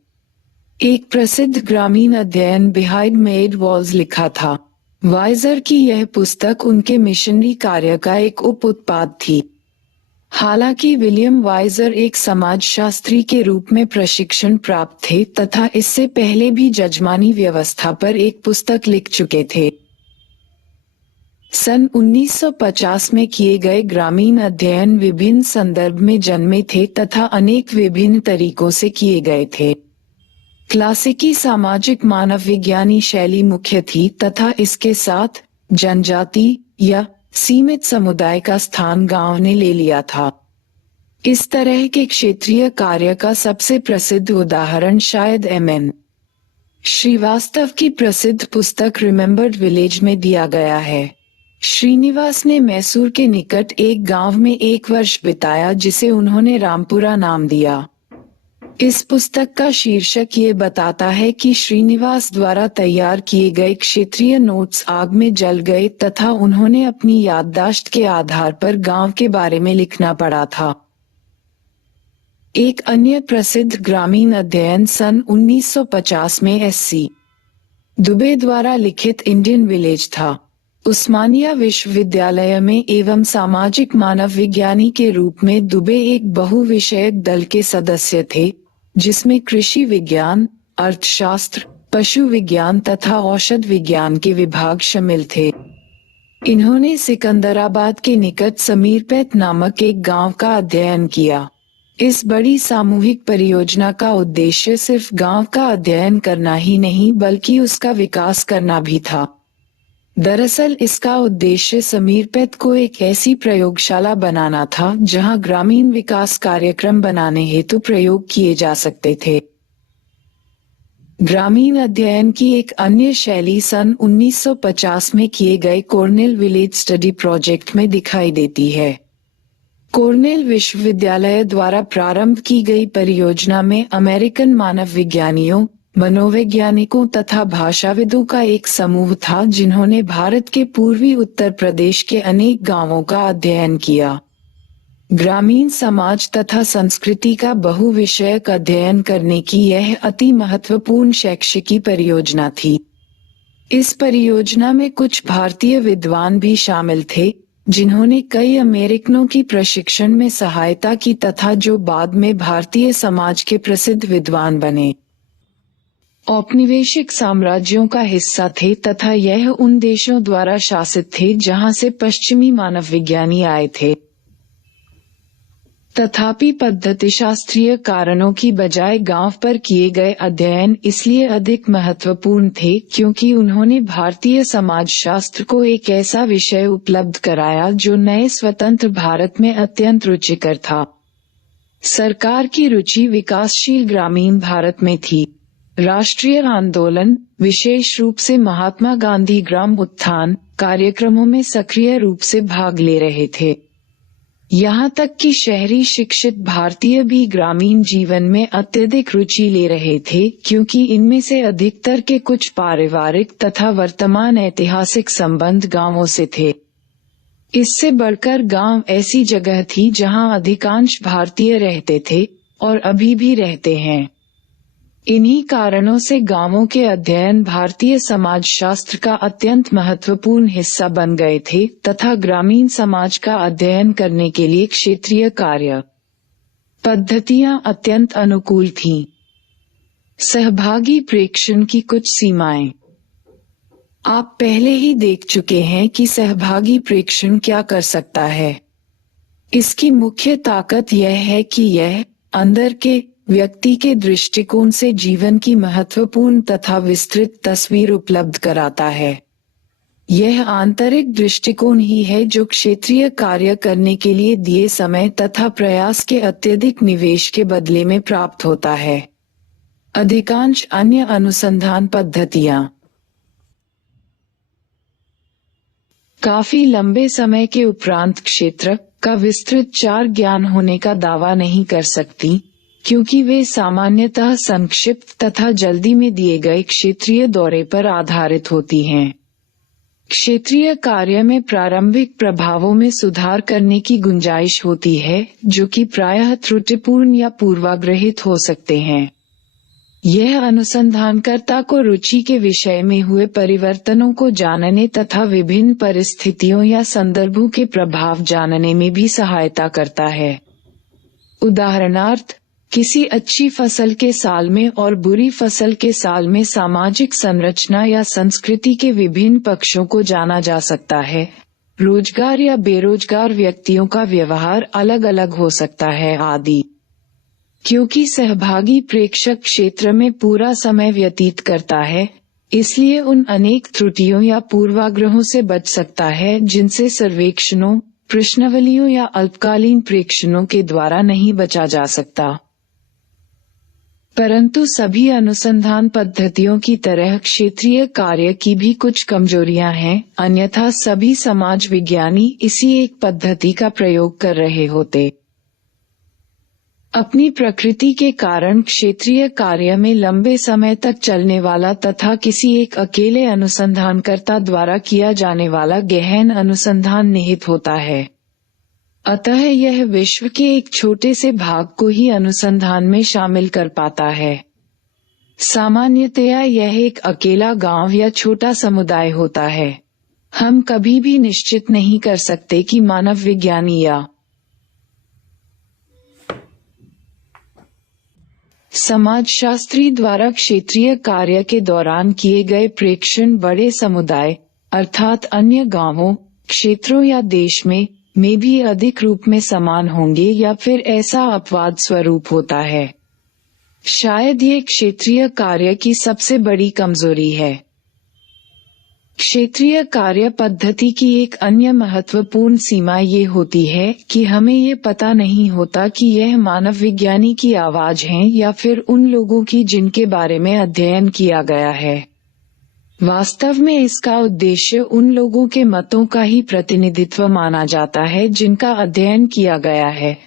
एक प्रसिद्ध ग्रामीण अध्ययन बिहाइंड मेड वॉल्स लिखा था। वाइजर की यह पुस्तक उनके मिशनरी कार्य का एक उप उत्पाद थी। हालांकि विलियम वाइजर एक समाजशास्त्री के रूप में प्रशिक्षण प्राप्त थे तथा इससे पहले भी जजमानी व्यवस्था पर एक पुस्तक लिख चुके थे। सन 1950 में किए गए ग्रामीण अध्ययन विभिन्न संदर्भ में जन्मे थे तथा अनेक विभिन्न तरीकों से किए गए थे। क्लासिकी सामाजिक मानव विज्ञानी शैली मुख्य थी तथा इसके साथ जनजाति या सीमित समुदाय का स्थान गांव ने ले लिया था। इस तरह के क्षेत्रीय कार्य का सबसे प्रसिद्ध उदाहरण शायद एम.एन. श्रीवास्तव की प्रसिद्ध पुस्तक रिमेम्बर्ड विलेज में दिया गया है। श्रीनिवास ने मैसूर के निकट एक गांव में 1 वर्ष बिताया जिसे उन्होंने रामपुरा नाम दिया। इस पुस्तक का शीर्षक ये बताता है कि श्रीनिवास द्वारा तैयार किए गए क्षेत्रीय नोट्स आग में जल गए तथा उन्होंने अपनी याददाश्त के आधार पर गांव के बारे में लिखना पड़ा था। एक अन्य प्रसिद्ध ग्रामीण अध्ययन सन 1950 में एस.सी. दुबे द्वारा लिखित इंडियन विलेज था। उस्मानिया विश्वविद्यालय में एवं सामाजिक मानव विज्ञानी के रूप में दुबे एक बहुविषयक दल के सदस्य थे, जिसमें कृषि विज्ञान, अर्थशास्त्र, पशु विज्ञान तथा औषध विज्ञान के विभाग शामिल थे। इन्होंने सिकंदराबाद के निकट समीरपेट नामक एक गांव का अध्ययन किया। इस बड़ी सामूहिक परियोजना का उद्देश्य सिर्फ गांव का अध्ययन करना ही नहीं बल्कि उसका विकास करना भी था। दरअसल इसका उद्देश्य समीरपेट को एक ऐसी प्रयोगशाला बनाना था जहां ग्रामीण विकास कार्यक्रम बनाने हेतु प्रयोग किए जा सकते थे। ग्रामीण अध्ययन की एक अन्य शैली सन 1950 में किए गए कॉर्नेल विलेज स्टडी प्रोजेक्ट में दिखाई देती है। कॉर्नेल विश्वविद्यालय द्वारा प्रारंभ की गई परियोजना में अमेरिकन मानव विज्ञानियों, मनोवैज्ञानिकों तथा भाषाविदों का एक समूह था जिन्होंने भारत के पूर्वी उत्तर प्रदेश के अनेक गांवों का अध्ययन किया। ग्रामीण समाज तथा संस्कृति का बहुविषयक अध्ययन करने की यह अति महत्वपूर्ण शैक्षिकी परियोजना थी। इस परियोजना में कुछ भारतीय विद्वान भी शामिल थे, जिन्होंने कई अमेरिकनों की प्रशिक्षण में सहायता की तथा जो बाद में भारतीय समाज के प्रसिद्ध विद्वान बने। औपनिवेशिक साम्राज्यों का हिस्सा थे तथा यह उन देशों द्वारा शासित थे जहां से पश्चिमी मानव विज्ञानी आए थे। तथापि पद्धतिशास्त्रीय कारणों की बजाय गांव पर किए गए अध्ययन इसलिए अधिक महत्वपूर्ण थे क्योंकि उन्होंने भारतीय समाजशास्त्र को एक ऐसा विषय उपलब्ध कराया जो नए स्वतंत्र भारत में अत्यंत रुचिकर था। सरकार की रुचि विकासशील ग्रामीण भारत में थी। राष्ट्रीय आंदोलन, विशेष रूप से महात्मा गांधी ग्राम उत्थान कार्यक्रमों में सक्रिय रूप से भाग ले रहे थे। यहाँ तक कि शहरी शिक्षित भारतीय भी ग्रामीण जीवन में अत्यधिक रुचि ले रहे थे, क्योंकि इनमें से अधिकतर के कुछ पारिवारिक तथा वर्तमान ऐतिहासिक संबंध गांवों से थे। इससे बढ़कर गांव ऐसी जगह थी जहां अधिकांश भारतीय रहते थे और अभी भी रहते हैं। इन्हीं कारणों से गांवों के अध्ययन भारतीय समाजशास्त्र का अत्यंत महत्वपूर्ण हिस्सा बन गए थे तथा ग्रामीण समाज का अध्ययन करने के लिए क्षेत्रीय कार्य पद्धतियां अत्यंत अनुकूल थीं। सहभागी प्रेक्षण की कुछ सीमाएं। आप पहले ही देख चुके हैं कि सहभागी प्रेक्षण क्या कर सकता है। इसकी मुख्य ताकत यह है कि यह अंदर के व्यक्ति के दृष्टिकोण से जीवन की महत्वपूर्ण तथा विस्तृत तस्वीर उपलब्ध कराता है। यह आंतरिक दृष्टिकोण ही है जो क्षेत्रीय कार्य करने के लिए दिए समय तथा प्रयास के अत्यधिक निवेश के बदले में प्राप्त होता है। अधिकांश अन्य अनुसंधान पद्धतियां काफी लंबे समय के उपरांत क्षेत्र का विस्तृत चार ज्ञान होने का दावा नहीं कर सकती, क्योंकि वे सामान्यतः संक्षिप्त तथा जल्दी में दिए गए क्षेत्रीय दौरे पर आधारित होती हैं। क्षेत्रीय कार्य में प्रारंभिक प्रभावों में सुधार करने की गुंजाइश होती है, जो कि प्रायः त्रुटिपूर्ण या पूर्वाग्रहित हो सकते हैं। यह अनुसंधानकर्ता को रुचि के विषय में हुए परिवर्तनों को जानने तथा विभिन्न परिस्थितियों या संदर्भों के प्रभाव जानने में भी सहायता करता है। उदाहरणार्थ, किसी अच्छी फसल के साल में और बुरी फसल के साल में सामाजिक संरचना या संस्कृति के विभिन्न पक्षों को जाना जा सकता है। रोजगार या बेरोजगार व्यक्तियों का व्यवहार अलग अलग हो सकता है आदि। क्योंकि सहभागी प्रेक्षक क्षेत्र में पूरा समय व्यतीत करता है, इसलिए उन अनेक त्रुटियों या पूर्वाग्रहों से बच सकता है जिनसे सर्वेक्षणों, प्रश्नावलियों या अल्पकालीन प्रेक्षणों के द्वारा नहीं बचा जा सकता। परंतु सभी अनुसंधान पद्धतियों की तरह क्षेत्रीय कार्य की भी कुछ कमजोरियां हैं, अन्यथा सभी समाज विज्ञानी इसी एक पद्धति का प्रयोग कर रहे होते। अपनी प्रकृति के कारण क्षेत्रीय कार्य में लंबे समय तक चलने वाला तथा किसी एक अकेले अनुसंधानकर्ता द्वारा किया जाने वाला गहन अनुसंधान निहित होता है। अतः यह विश्व के एक छोटे से भाग को ही अनुसंधान में शामिल कर पाता है। सामान्यतया यह एक अकेला गांव या छोटा समुदाय होता है। हम कभी भी निश्चित नहीं कर सकते कि मानव विज्ञानी या समाजशास्त्री द्वारा क्षेत्रीय कार्य के दौरान किए गए प्रेक्षण बड़े समुदाय अर्थात अन्य गांवों, क्षेत्रों या देश में भी अधिक रूप में समान होंगे या फिर ऐसा अपवाद स्वरूप होता है। शायद ये क्षेत्रीय कार्य की सबसे बड़ी कमजोरी है। क्षेत्रीय कार्य पद्धति की एक अन्य महत्वपूर्ण सीमा ये होती है कि हमें ये पता नहीं होता कि यह मानव विज्ञानी की आवाज है या फिर उन लोगों की जिनके बारे में अध्ययन किया गया है। वास्तव में इसका उद्देश्य उन लोगों के मतों का ही प्रतिनिधित्व माना जाता है जिनका अध्ययन किया गया है,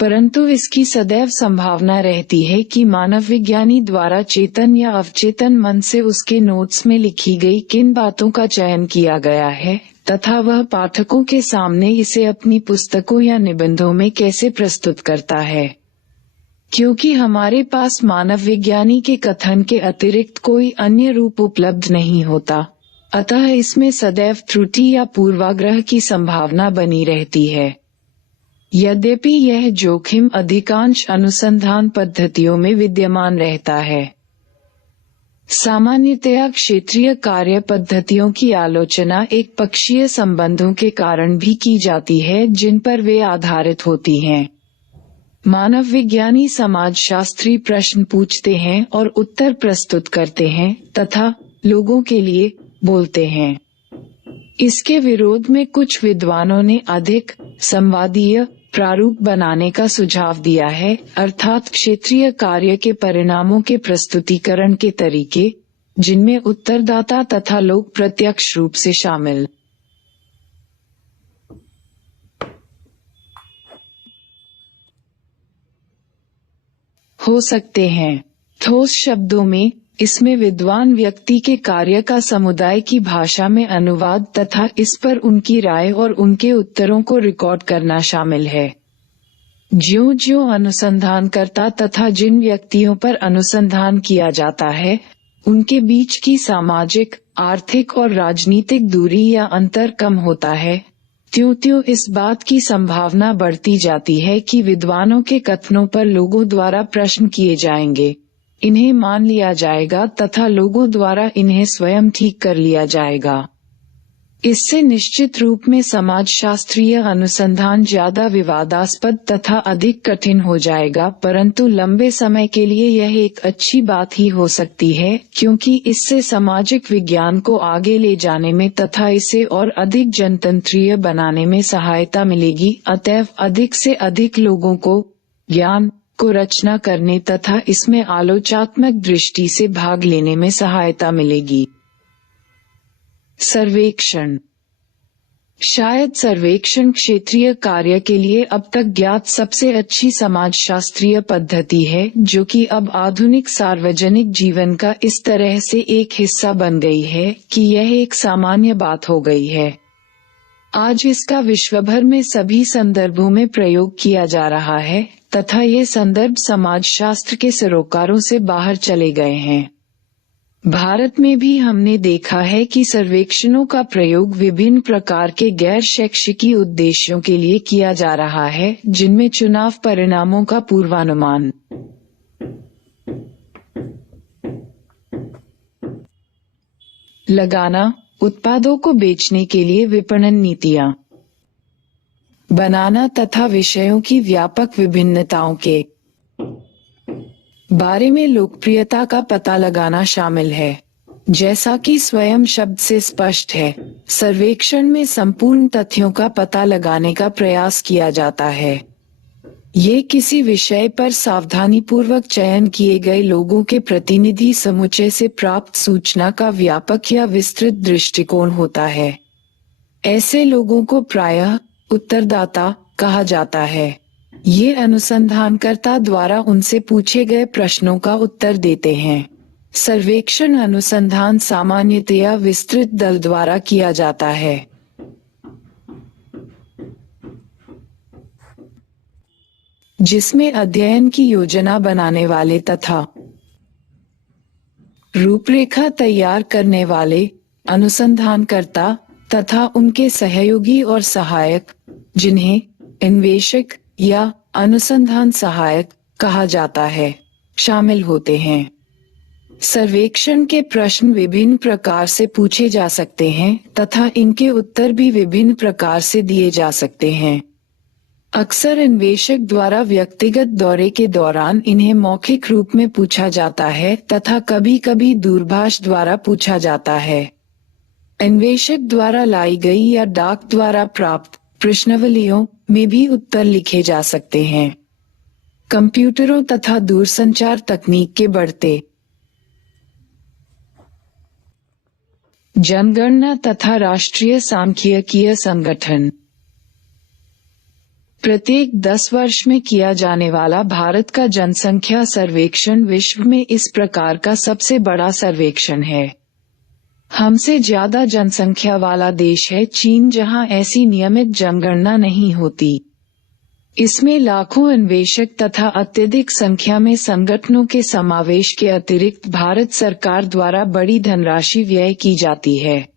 परंतु इसकी सदैव संभावना रहती है कि मानव विज्ञानी द्वारा चेतन या अवचेतन मन से उसके नोट्स में लिखी गई किन बातों का चयन किया गया है तथा वह पाठकों के सामने इसे अपनी पुस्तकों या निबंधों में कैसे प्रस्तुत करता है। क्योंकि हमारे पास मानव विज्ञानी के कथन के अतिरिक्त कोई अन्य रूप उपलब्ध नहीं होता, अतः इसमें सदैव त्रुटि या पूर्वाग्रह की संभावना बनी रहती है। यद्यपि यह जोखिम अधिकांश अनुसंधान पद्धतियों में विद्यमान रहता है। सामान्यतया क्षेत्रीय कार्य पद्धतियों की आलोचना एक पक्षीय संबंधों के कारण भी की जाती है जिन पर वे आधारित होती हैं। मानव विज्ञानी समाजशास्त्री प्रश्न पूछते हैं और उत्तर प्रस्तुत करते हैं तथा लोगों के लिए बोलते हैं। इसके विरोध में कुछ विद्वानों ने अधिक संवादीय प्रारूप बनाने का सुझाव दिया है, अर्थात क्षेत्रीय कार्य के परिणामों के प्रस्तुतिकरण के तरीके, जिनमें उत्तरदाता तथा लोग प्रत्यक्ष रूप से शामिल हो सकते हैं। ठोस शब्दों में, इसमें विद्वान व्यक्ति के कार्य का समुदाय की भाषा में अनुवाद तथा इस पर उनकी राय और उनके उत्तरों को रिकॉर्ड करना शामिल है। ज्यों-ज्यों अनुसंधानकर्ता तथा जिन व्यक्तियों पर अनुसंधान किया जाता है, उनके बीच की सामाजिक, आर्थिक और राजनीतिक दूरी या अंतर कम होता है, त्यों-त्यों इस बात की संभावना बढ़ती जाती है कि विद्वानों के कथनों पर लोगों द्वारा प्रश्न किए जाएंगे, इन्हें मान लिया जाएगा तथा लोगों द्वारा इन्हें स्वयं ठीक कर लिया जाएगा। इससे निश्चित रूप में समाजशास्त्रीय अनुसंधान ज्यादा विवादास्पद तथा अधिक कठिन हो जाएगा, परंतु लंबे समय के लिए यह एक अच्छी बात ही हो सकती है, क्योंकि इससे सामाजिक विज्ञान को आगे ले जाने में तथा इसे और अधिक जनतंत्रीय बनाने में सहायता मिलेगी। अतएव अधिक से अधिक लोगों को ज्ञान को रचना करने तथा इसमें आलोचनात्मक दृष्टि से भाग लेने में सहायता मिलेगी। सर्वेक्षण। शायद सर्वेक्षण क्षेत्रीय कार्य के लिए अब तक ज्ञात सबसे अच्छी समाजशास्त्रीय पद्धति है, जो कि अब आधुनिक सार्वजनिक जीवन का इस तरह से एक हिस्सा बन गई है कि यह एक सामान्य बात हो गई है। आज इसका विश्वभर में सभी संदर्भों में प्रयोग किया जा रहा है तथा ये संदर्भ समाजशास्त्र के सरोकारों से बाहर चले गए हैं। भारत में भी हमने देखा है कि सर्वेक्षणों का प्रयोग विभिन्न प्रकार के गैर शैक्षिकी उद्देश्यों के लिए किया जा रहा है, जिनमें चुनाव परिणामों का पूर्वानुमान, लगाना, उत्पादों को बेचने के लिए विपणन नीतियां बनाना तथा विषयों की व्यापक विभिन्नताओं के बारे में लोकप्रियता का पता लगाना शामिल है। जैसा कि स्वयं शब्द से स्पष्ट है, सर्वेक्षण में संपूर्ण तथ्यों का पता लगाने का प्रयास किया जाता है। ये किसी विषय पर सावधानीपूर्वक चयन किए गए लोगों के प्रतिनिधि समुच्चय से प्राप्त सूचना का व्यापक या विस्तृत दृष्टिकोण होता है। ऐसे लोगों को प्रायः उत्तरदाता कहा जाता है। ये अनुसंधानकर्ता द्वारा उनसे पूछे गए प्रश्नों का उत्तर देते हैं। सर्वेक्षण अनुसंधान सामान्यतया विस्तृत दल द्वारा किया जाता है, जिसमें अध्ययन की योजना बनाने वाले तथा रूपरेखा तैयार करने वाले अनुसंधानकर्ता तथा उनके सहयोगी और सहायक, जिन्हें अन्वेषक या अनुसंधान सहायक कहा जाता है, शामिल होते हैं। सर्वेक्षण के प्रश्न विभिन्न प्रकार से पूछे जा सकते हैं तथा इनके उत्तर भी विभिन्न प्रकार से दिए जा सकते हैं। अक्सर अन्वेषक द्वारा व्यक्तिगत दौरे के दौरान इन्हें मौखिक रूप में पूछा जाता है तथा कभी-कभी दूरभाष द्वारा पूछा जाता है। अन्वेषक द्वारा लाई गई या डाक द्वारा प्राप्त प्रश्नावलियों में भी उत्तर लिखे जा सकते हैं। कंप्यूटरों तथा दूरसंचार तकनीक के बढ़ते जनगणना तथा राष्ट्रीय सांख्यिकीय संगठन प्रत्येक 10 वर्ष में किया जाने वाला भारत का जनसंख्या सर्वेक्षण विश्व में इस प्रकार का सबसे बड़ा सर्वेक्षण है। हमसे ज्यादा जनसंख्या वाला देश है चीन, जहां ऐसी नियमित जनगणना नहीं होती। इसमें लाखों अन्वेषक तथा अत्यधिक संख्या में संगठनों के समावेश के अतिरिक्त भारत सरकार द्वारा बड़ी धनराशि व्यय की जाती है।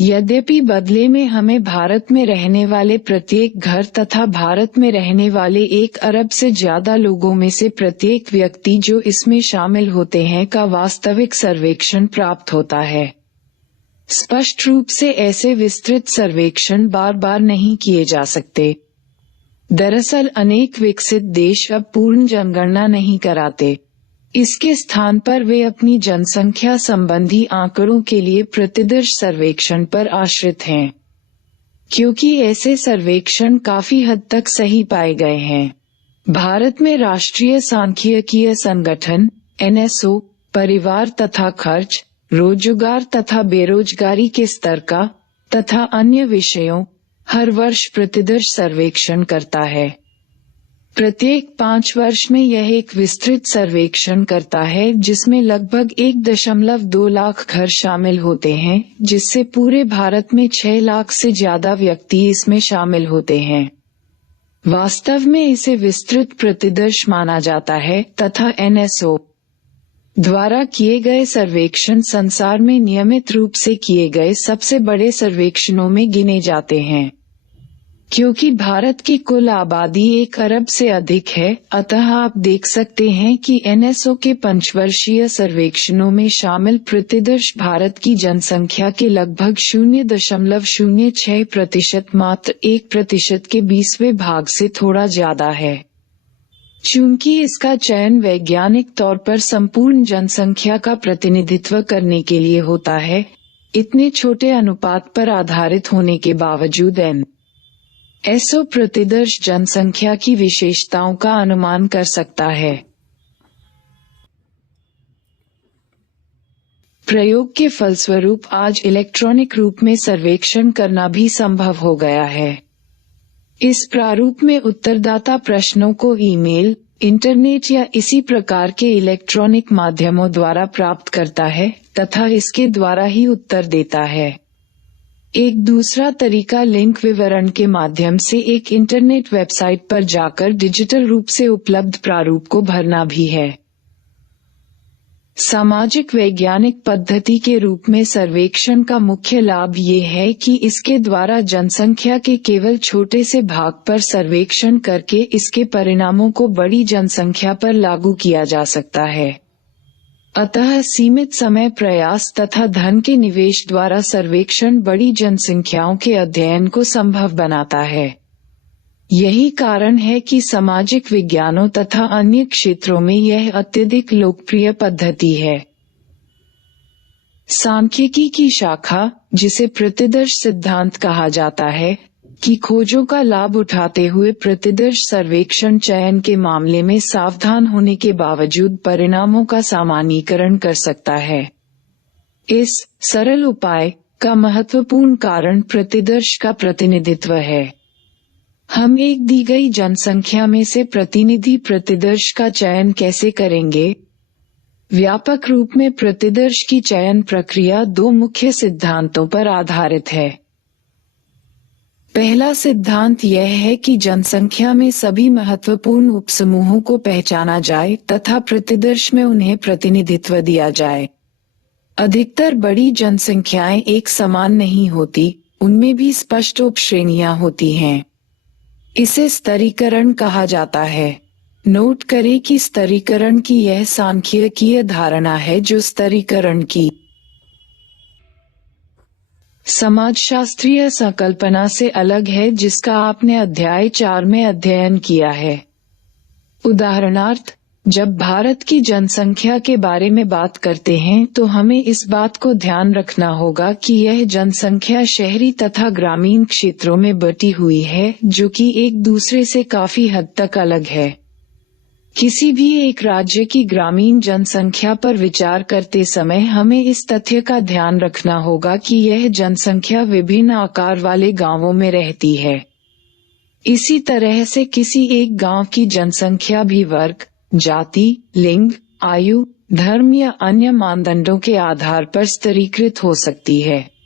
यद्यपि बदले में हमें भारत में रहने वाले प्रत्येक घर तथा भारत में रहने वाले 1 अरब से ज्यादा लोगों में से प्रत्येक व्यक्ति जो इसमें शामिल होते हैं का वास्तविक सर्वेक्षण प्राप्त होता है। स्पष्ट रूप से ऐसे विस्तृत सर्वेक्षण बार बार नहीं किए जा सकते। दरअसल अनेक विकसित देश अब पूर्ण जनगणना नहीं कराते। इसके स्थान पर वे अपनी जनसंख्या संबंधी आंकड़ों के लिए प्रतिवर्ष सर्वेक्षण पर आश्रित हैं। क्योंकि ऐसे सर्वेक्षण काफी हद तक सही पाए गए हैं। भारत में राष्ट्रीय सांख्यिकीय संगठन (NSO) परिवार तथा खर्च, रोजगार तथा बेरोजगारी के स्तर का तथा अन्य विषयों हर वर्ष प्रतिदर्श सर्वेक्षण करता है। प्रत्येक 5 वर्ष में यह एक विस्तृत सर्वेक्षण करता है जिसमें लगभग 1.2 लाख घर शामिल होते हैं, जिससे पूरे भारत में 6 लाख से ज्यादा व्यक्ति इसमें शामिल होते हैं। वास्तव में इसे विस्तृत प्रतिदर्श माना जाता है तथा NSO द्वारा किए गए सर्वेक्षण संसार में नियमित रूप से किए गए सबसे बड़े सर्वेक्षणों में गिने जाते हैं। क्योंकि भारत की कुल आबादी 1 अरब से अधिक है, अतः आप देख सकते हैं कि NSO के पंचवर्षीय सर्वेक्षणों में शामिल प्रतिदर्श भारत की जनसंख्या के लगभग 0.06% मात्र 1% के 20वें भाग से थोड़ा ज्यादा है। चूंकि इसका चयन वैज्ञानिक तौर पर संपूर्ण जनसंख्या का प्रतिनिधित्व करने के लिए होता है, इतने छोटे अनुपात पर आधारित होने के बावजूद NSO प्रतिदर्श जनसंख्या की विशेषताओं का अनुमान कर सकता है। प्रयोग के फलस्वरूप आज इलेक्ट्रॉनिक रूप में सर्वेक्षण करना भी संभव हो गया है। इस प्रारूप में उत्तरदाता प्रश्नों को ईमेल, इंटरनेट या इसी प्रकार के इलेक्ट्रॉनिक माध्यमों द्वारा प्राप्त करता है तथा इसके द्वारा ही उत्तर देता है। एक दूसरा तरीका लिंक विवरण के माध्यम से एक इंटरनेट वेबसाइट पर जाकर डिजिटल रूप से उपलब्ध प्रारूप को भरना भी है। सामाजिक वैज्ञानिक पद्धति के रूप में सर्वेक्षण का मुख्य लाभ ये है कि इसके द्वारा जनसंख्या के केवल छोटे से भाग पर सर्वेक्षण करके इसके परिणामों को बड़ी जनसंख्या पर लागू किया जा सकता है। अतः सीमित समय, प्रयास तथा धन के निवेश द्वारा सर्वेक्षण बड़ी जनसंख्याओं के अध्ययन को संभव बनाता है। यही कारण है कि सामाजिक विज्ञानों तथा अन्य क्षेत्रों में यह अत्यधिक लोकप्रिय पद्धति है। सांख्यिकी की शाखा, जिसे प्रतिदर्श सिद्धांत कहा जाता है, की खोजों का लाभ उठाते हुए प्रतिदर्श सर्वेक्षण चयन के मामले में सावधान होने के बावजूद परिणामों का सामान्यीकरण कर सकता है। इस सरल उपाय का महत्वपूर्ण कारण प्रतिदर्श का प्रतिनिधित्व है। हम एक दी गई जनसंख्या में से प्रतिनिधि प्रतिदर्श का चयन कैसे करेंगे? व्यापक रूप में प्रतिदर्श की चयन प्रक्रिया 2 मुख्य सिद्धांतों पर आधारित है। पहला सिद्धांत यह है कि जनसंख्या में सभी महत्वपूर्ण उपसमूहों को पहचाना जाए तथा प्रतिदर्श में उन्हें प्रतिनिधित्व दिया जाए। अधिकतर बड़ी जनसंख्याएं एक समान नहीं होती, उनमें भी स्पष्ट उपश्रेणियां होती हैं। इसे स्तरीकरण कहा जाता है। नोट करें कि स्तरीकरण की यह सांख्यिकीय धारणा है जो स्तरीकरण की समाजशास्त्रीय संकल्पना से अलग है, जिसका आपने अध्याय 4 में अध्ययन किया है। उदाहरणार्थ, जब भारत की जनसंख्या के बारे में बात करते हैं तो हमें इस बात को ध्यान रखना होगा कि यह जनसंख्या शहरी तथा ग्रामीण क्षेत्रों में बटी हुई है, जो कि एक दूसरे से काफी हद तक अलग है। किसी भी एक राज्य की ग्रामीण जनसंख्या पर विचार करते समय हमें इस तथ्य का ध्यान रखना होगा कि यह जनसंख्या विभिन्न आकार वाले गांवों में रहती है। इसी तरह से किसी एक गांव की जनसंख्या भी वर्ग, जाति, लिंग, आयु, धर्म या अन्य मानदंडों के आधार पर स्तरीकृत हो सकती है।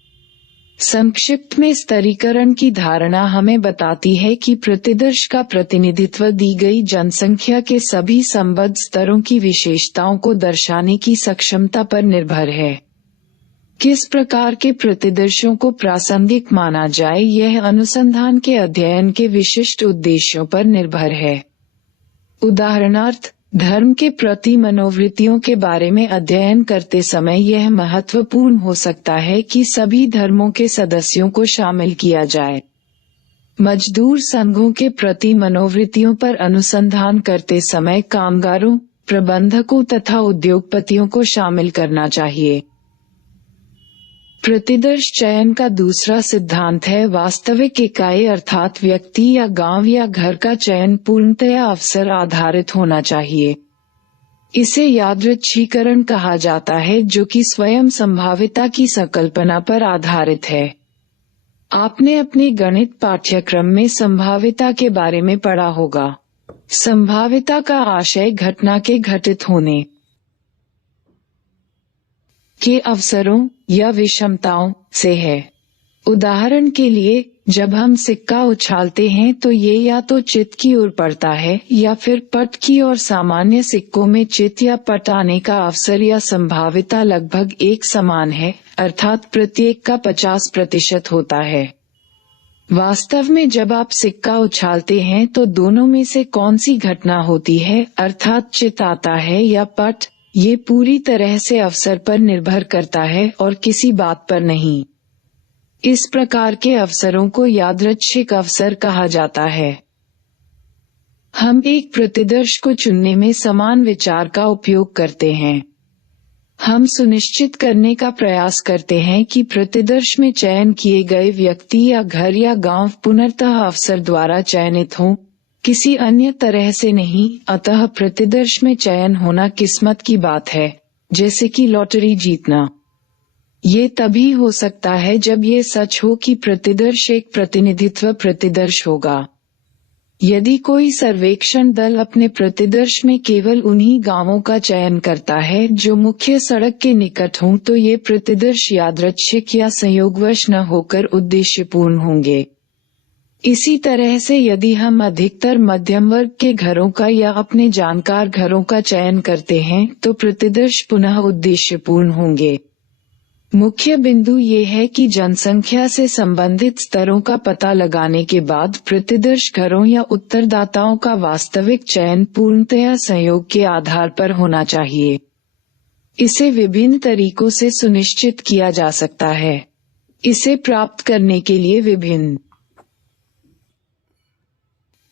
संक्षिप्त में स्तरीकरण की धारणा हमें बताती है कि प्रतिदर्श का प्रतिनिधित्व दी गई जनसंख्या के सभी संबद्ध स्तरों की विशेषताओं को दर्शाने की सक्षमता पर निर्भर है। किस प्रकार के प्रतिदर्शों को प्रासंगिक माना जाए, यह अनुसंधान के अध्ययन के विशिष्ट उद्देश्यों पर निर्भर है। उदाहरणार्थ, धर्म के प्रति मनोवृत्तियों के बारे में अध्ययन करते समय यह महत्वपूर्ण हो सकता है कि सभी धर्मों के सदस्यों को शामिल किया जाए। मजदूर संघों के प्रति मनोवृत्तियों पर अनुसंधान करते समय कामगारों, प्रबंधकों तथा उद्योगपतियों को शामिल करना चाहिए। प्रतिदर्श चयन का दूसरा सिद्धांत है वास्तविक इकाई अर्थात व्यक्ति या गांव या घर का चयन पूर्णतया अवसर आधारित होना चाहिए। इसे यादृच्छीकरण कहा जाता है जो कि स्वयं संभाव्यता की संकल्पना पर आधारित है। आपने अपने गणित पाठ्यक्रम में संभाव्यता के बारे में पढ़ा होगा। संभाव्यता का आशय घटना के घटित होने के अवसरों या विषमताओं से है। उदाहरण के लिए, जब हम सिक्का उछालते हैं तो ये या तो चित की ओर पड़ता है या फिर पट की ओर। सामान्य सिक्कों में चित या पट आने का अवसर या संभाव्यता लगभग एक समान है, अर्थात प्रत्येक का 50% होता है। वास्तव में जब आप सिक्का उछालते हैं तो दोनों में से कौन सी घटना होती है, अर्थात चित आता है या पट, ये पूरी तरह से अवसर पर निर्भर करता है और किसी बात पर नहीं। इस प्रकार के अवसरों को यादृच्छिक अवसर कहा जाता है। हम एक प्रतिदर्श को चुनने में समान विचार का उपयोग करते हैं। हम सुनिश्चित करने का प्रयास करते हैं कि प्रतिदर्श में चयन किए गए व्यक्ति या घर या गांव पुनर्तः अवसर द्वारा चयनित हों, किसी अन्य तरह से नहीं। अतः प्रतिदर्श में चयन होना किस्मत की बात है, जैसे कि लॉटरी जीतना। ये तभी हो सकता है जब ये सच हो कि प्रतिदर्श एक प्रतिनिधित्व प्रतिदर्श होगा। यदि कोई सर्वेक्षण दल अपने प्रतिदर्श में केवल उन्हीं गांवों का चयन करता है जो मुख्य सड़क के निकट हों, तो ये प्रतिदर्श यादृच्छिक या संयोगवश न होकर उद्देश्यपूर्ण होंगे। इसी तरह से यदि हम अधिकतर मध्यम वर्ग के घरों का या अपने जानकार घरों का चयन करते हैं तो प्रतिदर्श पुनः उद्देश्यपूर्ण होंगे। मुख्य बिंदु ये है कि जनसंख्या से संबंधित स्तरों का पता लगाने के बाद प्रतिदर्श घरों या उत्तरदाताओं का वास्तविक चयन पूर्णतया संयोग के आधार पर होना चाहिए। इसे विभिन्न तरीकों से सुनिश्चित किया जा सकता है। इसे प्राप्त करने के लिए विभिन्न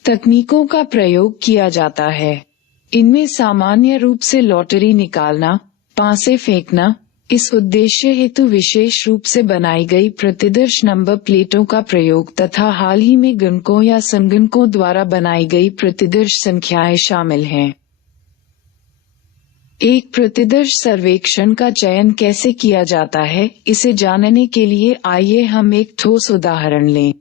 तकनीकों का प्रयोग किया जाता है। इनमें सामान्य रूप से लॉटरी निकालना, पासे फेंकना, इस उद्देश्य हेतु विशेष रूप से बनाई गई प्रतिदर्श नंबर प्लेटों का प्रयोग तथा हाल ही में गणकों या संगणकों द्वारा बनाई गई प्रतिदर्श संख्याएं शामिल हैं। एक प्रतिदर्श सर्वेक्षण का चयन कैसे किया जाता है, इसे जानने के लिए आइए हम एक ठोस उदाहरण लें।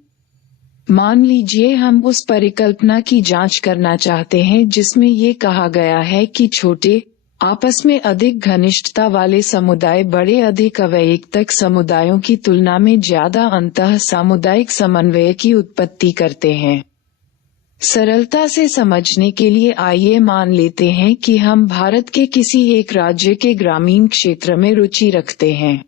मान लीजिए हम उस परिकल्पना की जांच करना चाहते हैं जिसमें ये कहा गया है कि छोटे, आपस में अधिक घनिष्ठता वाले समुदाय बड़े अधिक अवैयक्तिक समुदायों की तुलना में ज्यादा अंतः सामुदायिक समन्वय की उत्पत्ति करते हैं। सरलता से समझने के लिए आइए मान लेते हैं कि हम भारत के किसी एक राज्य के ग्रामीण क्षेत्र में रुचि रखते हैं।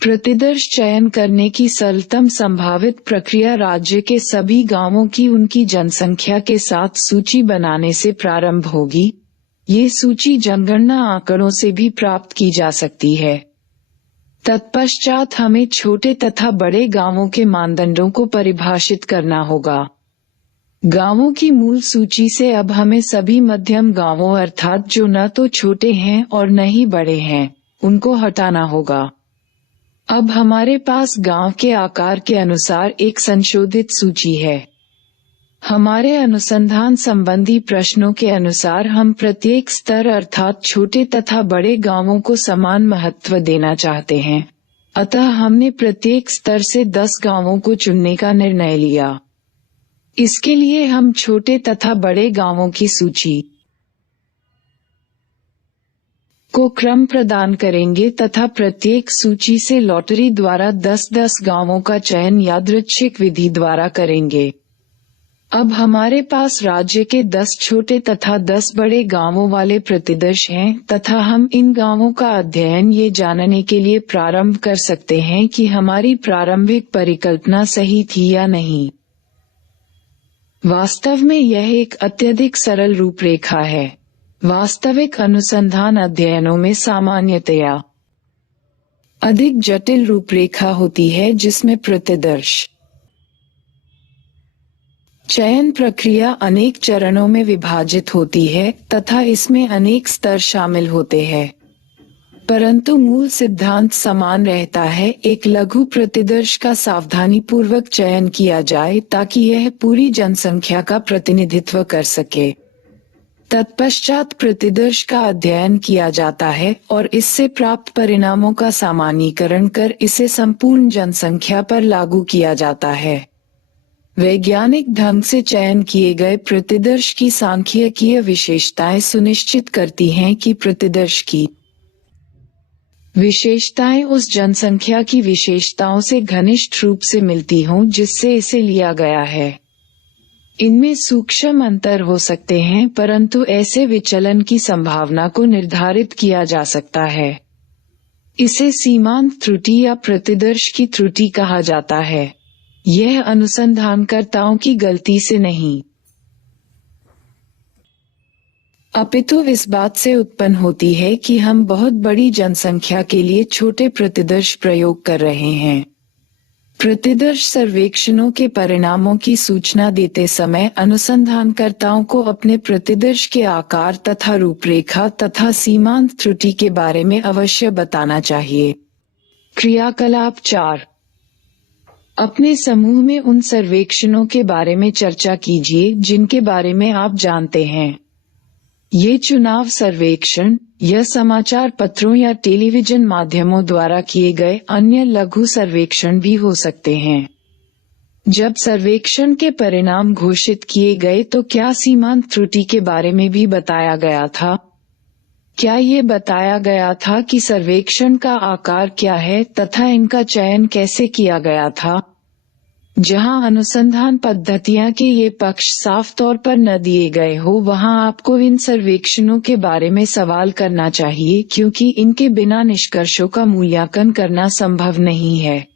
प्रतिदर्श चयन करने की सरलतम संभावित प्रक्रिया राज्य के सभी गांवों की उनकी जनसंख्या के साथ सूची बनाने से प्रारंभ होगी। ये सूची जनगणना आंकड़ों से भी प्राप्त की जा सकती है। तत्पश्चात हमें छोटे तथा बड़े गांवों के मानदंडों को परिभाषित करना होगा। गांवों की मूल सूची से अब हमें सभी मध्यम गांवों अर्थात जो न तो छोटे हैं और न ही बड़े हैं, उनको हटाना होगा। अब हमारे पास गांव के आकार के अनुसार एक संशोधित सूची है। हमारे अनुसंधान संबंधी प्रश्नों के अनुसार हम प्रत्येक स्तर अर्थात छोटे तथा बड़े गांवों को समान महत्व देना चाहते हैं। अतः हमने प्रत्येक स्तर से 10 गांवों को चुनने का निर्णय लिया। इसके लिए हम छोटे तथा बड़े गांवों की सूची को क्रम प्रदान करेंगे तथा प्रत्येक सूची से लॉटरी द्वारा 10-10 गांवों का चयन यादृच्छिक विधि द्वारा करेंगे। अब हमारे पास राज्य के 10 छोटे तथा 10 बड़े गांवों वाले प्रतिदर्श हैं तथा हम इन गांवों का अध्ययन ये जानने के लिए प्रारंभ कर सकते हैं कि हमारी प्रारंभिक परिकल्पना सही थी या नहीं। वास्तव में यह एक अत्यधिक सरल रूपरेखा है। वास्तविक अनुसंधान अध्ययनों में सामान्यतया अधिक जटिल रूपरेखा होती है जिसमें प्रतिदर्श चयन प्रक्रिया अनेक चरणों में विभाजित होती है तथा इसमें अनेक स्तर शामिल होते हैं। परंतु मूल सिद्धांत समान रहता है। एक लघु प्रतिदर्श का सावधानी पूर्वक चयन किया जाए ताकि यह पूरी जनसंख्या का प्रतिनिधित्व कर सके। तत्पश्चात प्रतिदर्श का अध्ययन किया जाता है और इससे प्राप्त परिणामों का सामान्यीकरण कर इसे संपूर्ण जनसंख्या पर लागू किया जाता है। वैज्ञानिक ढंग से चयन किए गए प्रतिदर्श की सांख्यिकीय विशेषताएं सुनिश्चित करती हैं कि प्रतिदर्श की विशेषताएं उस जनसंख्या की विशेषताओं से घनिष्ठ रूप से मिलती हों जिससे इसे लिया गया है। इनमें सूक्ष्म अंतर हो सकते हैं, परंतु ऐसे विचलन की संभावना को निर्धारित किया जा सकता है। इसे सीमांत त्रुटि या प्रतिदर्श की त्रुटि कहा जाता है। यह अनुसंधानकर्ताओं की गलती से नहीं, अपितु इस बात से उत्पन्न होती है कि हम बहुत बड़ी जनसंख्या के लिए छोटे प्रतिदर्श प्रयोग कर रहे हैं। प्रतिदर्श सर्वेक्षणों के परिणामों की सूचना देते समय अनुसंधानकर्ताओं को अपने प्रतिदर्श के आकार तथा रूपरेखा तथा सीमांत त्रुटि के बारे में अवश्य बताना चाहिए। क्रियाकलाप 4। अपने समूह में उन सर्वेक्षणों के बारे में चर्चा कीजिए जिनके बारे में आप जानते हैं। ये चुनाव सर्वेक्षण या समाचार पत्रों या टेलीविजन माध्यमों द्वारा किए गए अन्य लघु सर्वेक्षण भी हो सकते हैं। जब सर्वेक्षण के परिणाम घोषित किए गए तो क्या सीमांत त्रुटि के बारे में भी बताया गया था? क्या ये बताया गया था कि सर्वेक्षण का आकार क्या है तथा इनका चयन कैसे किया गया था? जहां अनुसंधान पद्धतियां के ये पक्ष साफ तौर पर न दिए गए हो, वहां आपको इन सर्वेक्षणों के बारे में सवाल करना चाहिए, क्योंकि इनके बिना निष्कर्षों का मूल्यांकन करना संभव नहीं है।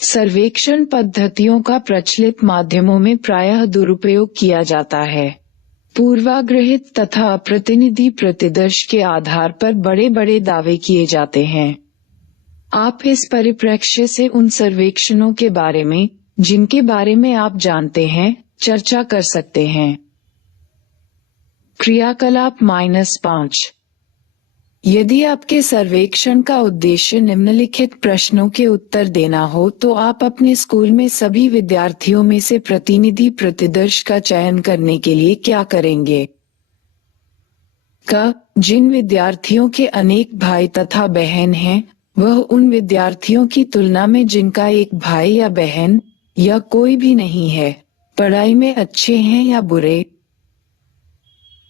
सर्वेक्षण पद्धतियों का प्रचलित माध्यमों में प्रायः दुरुपयोग किया जाता है। पूर्वाग्रहित तथा अप्रतिनिधि प्रतिदर्श के आधार पर बड़े बड़े दावे किए जाते हैं। आप इस परिप्रेक्ष्य से उन सर्वेक्षणों के बारे में जिनके बारे में आप जानते हैं चर्चा कर सकते हैं। क्रियाकलाप -5। यदि आपके सर्वेक्षण का उद्देश्य निम्नलिखित प्रश्नों के उत्तर देना हो तो आप अपने स्कूल में सभी विद्यार्थियों में से प्रतिनिधि प्रतिदर्श का चयन करने के लिए क्या करेंगे? क. जिन विद्यार्थियों के अनेक भाई तथा बहन हैं, वह उन विद्यार्थियों की तुलना में जिनका एक भाई या बहन या कोई भी नहीं है, पढ़ाई में अच्छे हैं या बुरे?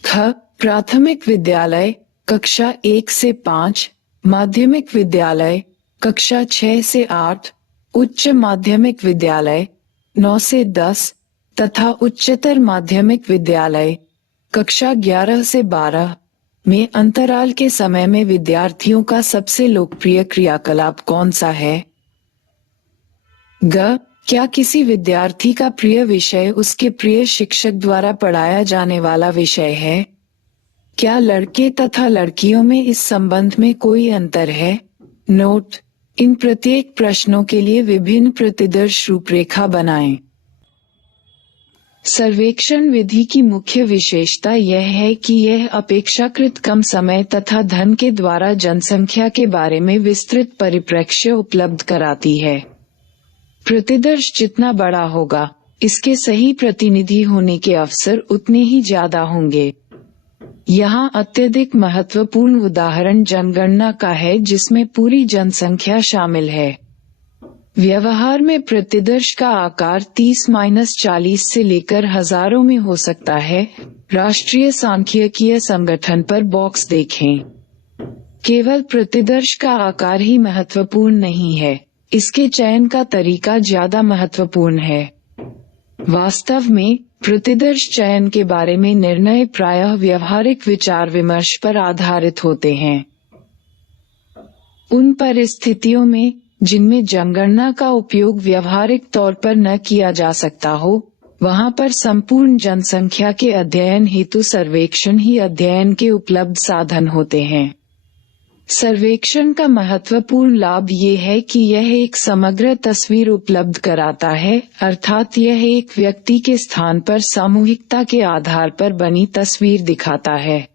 ख. प्राथमिक विद्यालय कक्षा 1 से 5, माध्यमिक विद्यालय कक्षा 6 से 8, उच्च माध्यमिक विद्यालय 9 से 10 तथा उच्चतर माध्यमिक विद्यालय कक्षा 11 से 12 में अंतराल के समय में विद्यार्थियों का सबसे लोकप्रिय क्रियाकलाप कौन सा है? ग. क्या किसी विद्यार्थी का प्रिय विषय उसके प्रिय शिक्षक द्वारा पढ़ाया जाने वाला विषय है? क्या लड़के तथा लड़कियों में इस संबंध में कोई अंतर है? नोट: इन प्रत्येक प्रश्नों के लिए विभिन्न प्रतिदर्श रूपरेखा बनाएं। सर्वेक्षण विधि की मुख्य विशेषता यह है कि यह अपेक्षाकृत कम समय तथा धन के द्वारा जनसंख्या के बारे में विस्तृत परिप्रेक्ष्य उपलब्ध कराती है। प्रतिदर्श जितना बड़ा होगा, इसके सही प्रतिनिधि होने के अवसर उतने ही ज्यादा होंगे। यहाँ अत्यधिक महत्वपूर्ण उदाहरण जनगणना का है, जिसमें पूरी जनसंख्या शामिल है। व्यवहार में प्रतिदर्श का आकार 30-40 से लेकर हजारों में हो सकता है। राष्ट्रीय सांख्यिकीय संगठन पर बॉक्स देखें। केवल प्रतिदर्श का आकार ही महत्वपूर्ण नहीं है, इसके चयन का तरीका ज्यादा महत्वपूर्ण है। वास्तव में प्रतिदर्श चयन के बारे में निर्णय प्रायः व्यवहारिक विचार विमर्श पर आधारित होते हैं। उन परिस्थितियों में जिनमें जनगणना का उपयोग व्यवहारिक तौर पर न किया जा सकता हो, वहां पर संपूर्ण जनसंख्या के अध्ययन हेतु सर्वेक्षण ही अध्ययन के उपलब्ध साधन होते हैं। सर्वेक्षण का महत्वपूर्ण लाभ ये है कि यह एक समग्र तस्वीर उपलब्ध कराता है, अर्थात यह एक व्यक्ति के स्थान पर सामूहिकता के आधार पर बनी तस्वीर दिखाता है।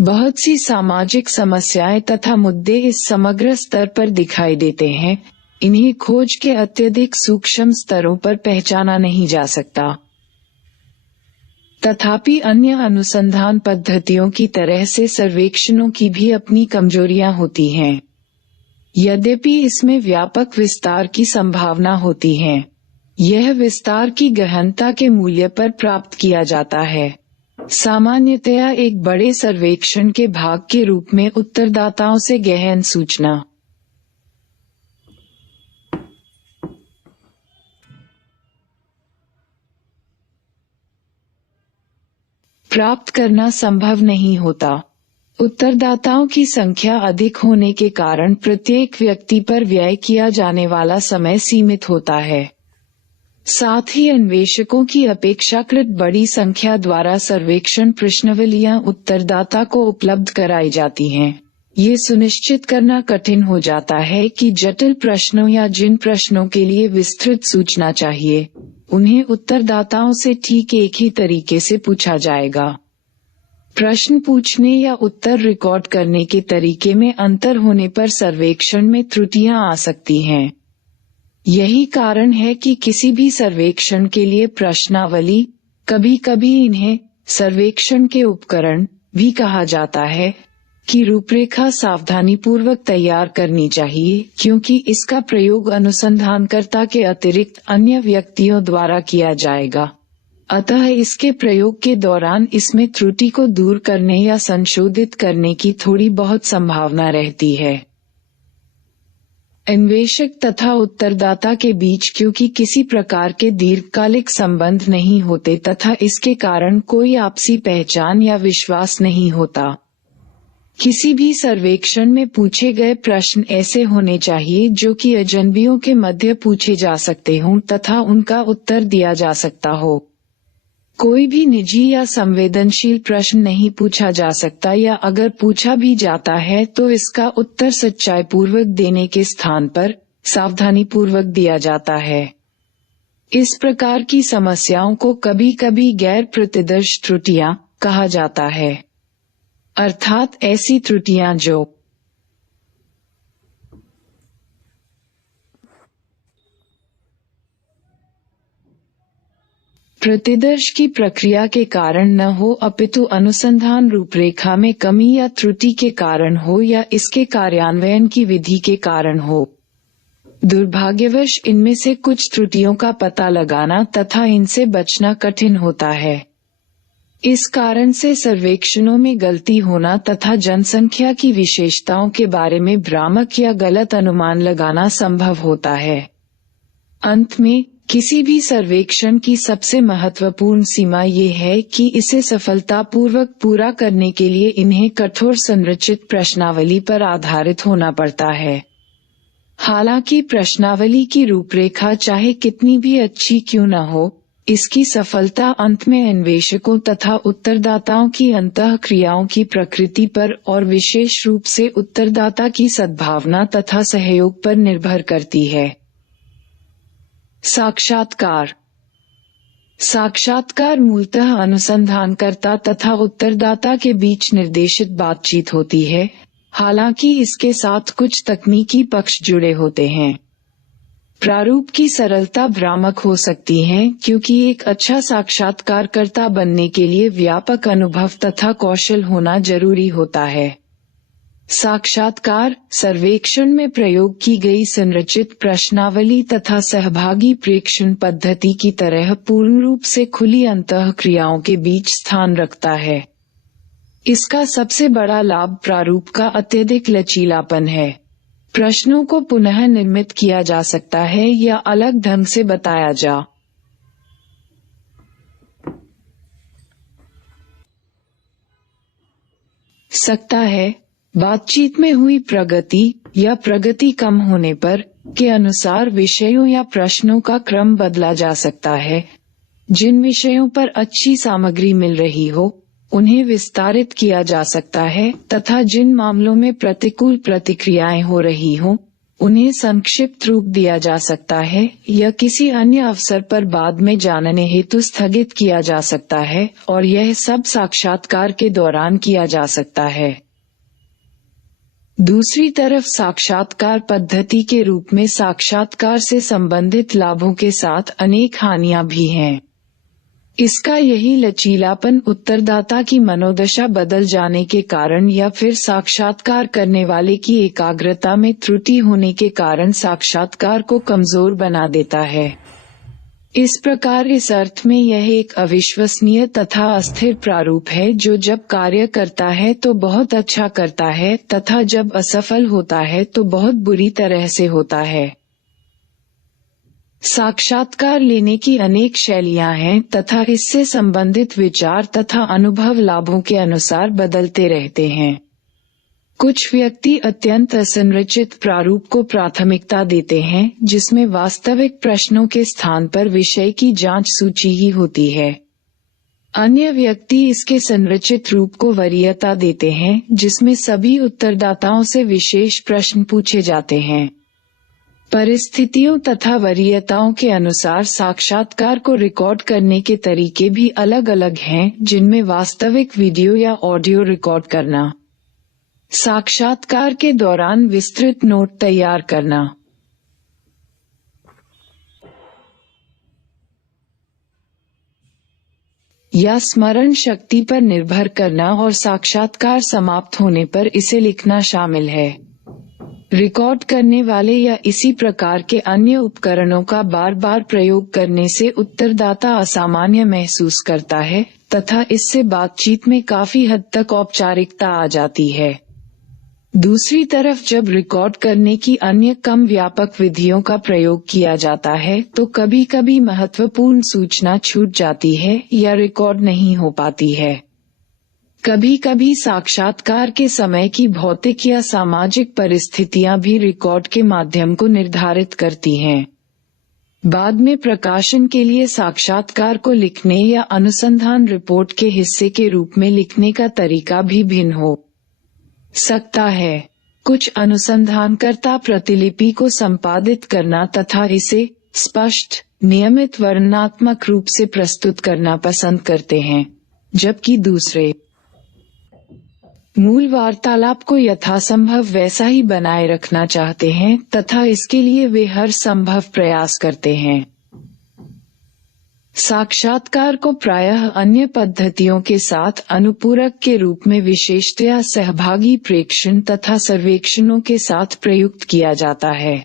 बहुत सी सामाजिक समस्याएं तथा मुद्दे इस समग्र स्तर पर दिखाई देते हैं, इन्हें खोज के अत्यधिक सूक्ष्म स्तरों पर पहचाना नहीं जा सकता। तथापि अन्य अनुसंधान पद्धतियों की तरह से सर्वेक्षणों की भी अपनी कमजोरियां होती हैं। यद्यपि इसमें व्यापक विस्तार की संभावना होती है, यह विस्तार की गहनता के मूल्य पर प्राप्त किया जाता है। सामान्यतया एक बड़े सर्वेक्षण के भाग के रूप में उत्तरदाताओं से गहन सूचना प्राप्त करना संभव नहीं होता। उत्तरदाताओं की संख्या अधिक होने के कारण प्रत्येक व्यक्ति पर व्यय किया जाने वाला समय सीमित होता है। साथ ही अन्वेषकों की अपेक्षाकृत बड़ी संख्या द्वारा सर्वेक्षण प्रश्नावलियां उत्तरदाता को उपलब्ध कराई जाती हैं। ये सुनिश्चित करना कठिन हो जाता है कि जटिल प्रश्नों या जिन प्रश्नों के लिए विस्तृत सूचना चाहिए, उन्हें उत्तरदाताओं से ठीक एक ही तरीके से पूछा जाएगा। प्रश्न पूछने या उत्तर रिकॉर्ड करने के तरीके में अंतर होने पर सर्वेक्षण में त्रुटियां आ सकती हैं। यही कारण है कि किसी भी सर्वेक्षण के लिए प्रश्नावली, कभी-कभी इन्हें सर्वेक्षण के उपकरण भी कहा जाता है, की रूपरेखा सावधानीपूर्वक तैयार करनी चाहिए, क्योंकि इसका प्रयोग अनुसंधानकर्ता के अतिरिक्त अन्य व्यक्तियों द्वारा किया जाएगा। अतः इसके प्रयोग के दौरान इसमें त्रुटि को दूर करने या संशोधित करने की थोड़ी बहुत संभावना रहती है। अन्वेषक तथा उत्तरदाता के बीच क्योंकि किसी प्रकार के दीर्घकालिक संबंध नहीं होते तथा इसके कारण कोई आपसी पहचान या विश्वास नहीं होता। किसी भी सर्वेक्षण में पूछे गए प्रश्न ऐसे होने चाहिए जो कि अजनबियों के मध्य पूछे जा सकते हों तथा उनका उत्तर दिया जा सकता हो। कोई भी निजी या संवेदनशील प्रश्न नहीं पूछा जा सकता, या अगर पूछा भी जाता है तो इसका उत्तर सच्चाईपूर्वक देने के स्थान पर सावधानीपूर्वक दिया जाता है। इस प्रकार की समस्याओं को कभी-कभी गैर प्रतिदर्श त्रुटियां कहा जाता है, अर्थात ऐसी त्रुटियां जो प्रतिदर्श की प्रक्रिया के कारण न हो, अपितु अनुसंधान रूपरेखा में कमी या त्रुटि के कारण हो या इसके कार्यान्वयन की विधि के कारण हो। दुर्भाग्यवश इनमें से कुछ त्रुटियों का पता लगाना तथा इनसे बचना कठिन होता है। इस कारण से सर्वेक्षणों में गलती होना तथा जनसंख्या की विशेषताओं के बारे में भ्रामक या गलत अनुमान लगाना संभव होता है। अंत में किसी भी सर्वेक्षण की सबसे महत्वपूर्ण सीमा ये है कि इसे सफलतापूर्वक पूरा करने के लिए इन्हें कठोर संरचित प्रश्नावली पर आधारित होना पड़ता है। हालांकि प्रश्नावली की रूपरेखा चाहे कितनी भी अच्छी क्यों न हो, इसकी सफलता अंत में अन्वेषकों तथा उत्तरदाताओं की अंतःक्रियाओं की प्रकृति पर और विशेष रूप से उत्तरदाता की सद्भावना तथा सहयोग पर निर्भर करती है। साक्षात्कार। साक्षात्कार मूलतः अनुसंधानकर्ता तथा उत्तरदाता के बीच निर्देशित बातचीत होती है, हालांकि इसके साथ कुछ तकनीकी पक्ष जुड़े होते हैं। प्रारूप की सरलता भ्रामक हो सकती है, क्योंकि एक अच्छा साक्षात्कारकर्ता बनने के लिए व्यापक अनुभव तथा कौशल होना जरूरी होता है। साक्षात्कार सर्वेक्षण में प्रयोग की गई संरचित प्रश्नावली तथा सहभागी प्रेक्षण पद्धति की तरह पूर्ण रूप से खुली अंतःक्रियाओं के बीच स्थान रखता है। इसका सबसे बड़ा लाभ प्रारूप का अत्यधिक लचीलापन है। प्रश्नों को पुनः निर्मित किया जा सकता है या अलग ढंग से बताया जा सकता है। बातचीत में हुई प्रगति या प्रगति कम होने पर के अनुसार विषयों या प्रश्नों का क्रम बदला जा सकता है। जिन विषयों पर अच्छी सामग्री मिल रही हो, उन्हें विस्तारित किया जा सकता है तथा जिन मामलों में प्रतिकूल प्रतिक्रियाएं हो रही हों, उन्हें संक्षिप्त रूप दिया जा सकता है या किसी अन्य अवसर पर बाद में जानने हेतु स्थगित किया जा सकता है, और यह सब साक्षात्कार के दौरान किया जा सकता है। दूसरी तरफ साक्षात्कार पद्धति के रूप में साक्षात्कार से संबंधित लाभों के साथ अनेक हानियां भी हैं। इसका यही लचीलापन उत्तरदाता की मनोदशा बदल जाने के कारण या फिर साक्षात्कार करने वाले की एकाग्रता में त्रुटि होने के कारण साक्षात्कार को कमजोर बना देता है। इस प्रकार इस अर्थ में यह एक अविश्वसनीय तथा अस्थिर प्रारूप है जो जब कार्य करता है तो बहुत अच्छा करता है तथा जब असफल होता है तो बहुत बुरी तरह से होता है। साक्षात्कार लेने की अनेक शैलियां हैं तथा इससे संबंधित विचार तथा अनुभव लाभों के अनुसार बदलते रहते हैं। कुछ व्यक्ति अत्यंत असंरचित प्रारूप को प्राथमिकता देते हैं जिसमें वास्तविक प्रश्नों के स्थान पर विषय की जांच सूची ही होती है। अन्य व्यक्ति इसके संरचित रूप को वरीयता देते हैं जिसमें सभी उत्तरदाताओं से विशेष प्रश्न पूछे जाते हैं। परिस्थितियों तथा वरीयताओं के अनुसार साक्षात्कार को रिकॉर्ड करने के तरीके भी अलग अलग हैं, जिनमें वास्तविक वीडियो या ऑडियो रिकॉर्ड करना, साक्षात्कार के दौरान विस्तृत नोट तैयार करना, या स्मरण शक्ति पर निर्भर करना और साक्षात्कार समाप्त होने पर इसे लिखना शामिल है। रिकॉर्ड करने वाले या इसी प्रकार के अन्य उपकरणों का बार बार प्रयोग करने से उत्तरदाता असामान्य महसूस करता है तथा इससे बातचीत में काफी हद तक औपचारिकता आ जाती है। दूसरी तरफ जब रिकॉर्ड करने की अन्य कम व्यापक विधियों का प्रयोग किया जाता है तो कभी कभी महत्वपूर्ण सूचना छूट जाती है या रिकॉर्ड नहीं हो पाती है। कभी कभी साक्षात्कार के समय की भौतिक या सामाजिक परिस्थितियां भी रिकॉर्ड के माध्यम को निर्धारित करती हैं। बाद में प्रकाशन के लिए साक्षात्कार को लिखने या अनुसंधान रिपोर्ट के हिस्से के रूप में लिखने का तरीका भी भिन्न हो सकता है। कुछ अनुसंधानकर्ता प्रतिलिपि को संपादित करना तथा इसे स्पष्ट, नियमित वर्णनात्मक रूप से प्रस्तुत करना पसंद करते हैं, जबकि दूसरे मूल वार्तालाप को यथासंभव वैसा ही बनाए रखना चाहते हैं तथा इसके लिए वे हर संभव प्रयास करते हैं। साक्षात्कार को प्रायः अन्य पद्धतियों के साथ अनुपूरक के रूप में विशेषतया सहभागी प्रेक्षण तथा सर्वेक्षणों के साथ प्रयुक्त किया जाता है।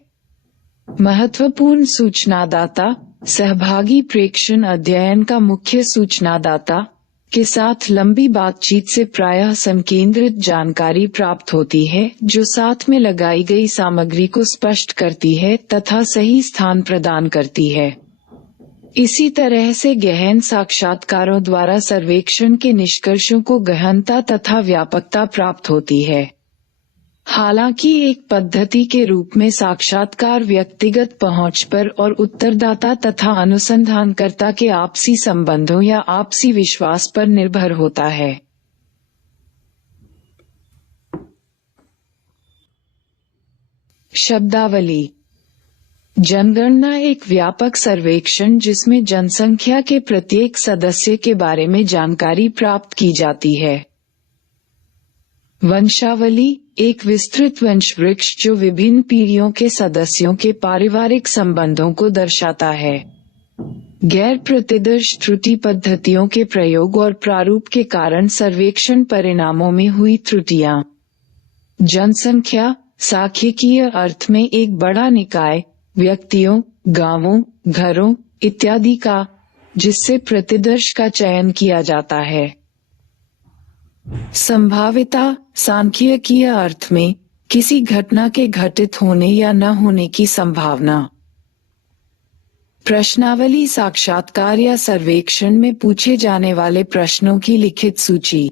महत्वपूर्ण सूचनादाता सहभागी प्रेक्षण अध्ययन का मुख्य सूचनादाता के साथ लंबी बातचीत से प्रायः संकेंद्रित जानकारी प्राप्त होती है जो साथ में लगाई गई सामग्री को स्पष्ट करती है तथा सही स्थान प्रदान करती है। इसी तरह से गहन साक्षात्कारों द्वारा सर्वेक्षण के निष्कर्षों को गहनता तथा व्यापकता प्राप्त होती है। हालांकि एक पद्धति के रूप में साक्षात्कार व्यक्तिगत पहुंच पर और उत्तरदाता तथा अनुसंधानकर्ता के आपसी संबंधों या आपसी विश्वास पर निर्भर होता है। शब्दावली। जनगणना एक व्यापक सर्वेक्षण जिसमें जनसंख्या के प्रत्येक सदस्य के बारे में जानकारी प्राप्त की जाती है। वंशावली एक विस्तृत वंश वृक्ष जो विभिन्न पीढ़ियों के सदस्यों के पारिवारिक संबंधों को दर्शाता है। गैर प्रतिदर्श त्रुटि पद्धतियों के प्रयोग और प्रारूप के कारण सर्वेक्षण परिणामों में हुई त्रुटियां। जनसंख्या सांख्यिकीय अर्थ में एक बड़ा निकाय, व्यक्तियों, गांवों, घरों इत्यादि का, जिससे प्रतिदर्श का चयन किया जाता है। संभाव्यता सांख्यिकीय अर्थ में किसी घटना के घटित होने या न होने की संभावना। प्रश्नावली साक्षात्कार या सर्वेक्षण में पूछे जाने वाले प्रश्नों की लिखित सूची।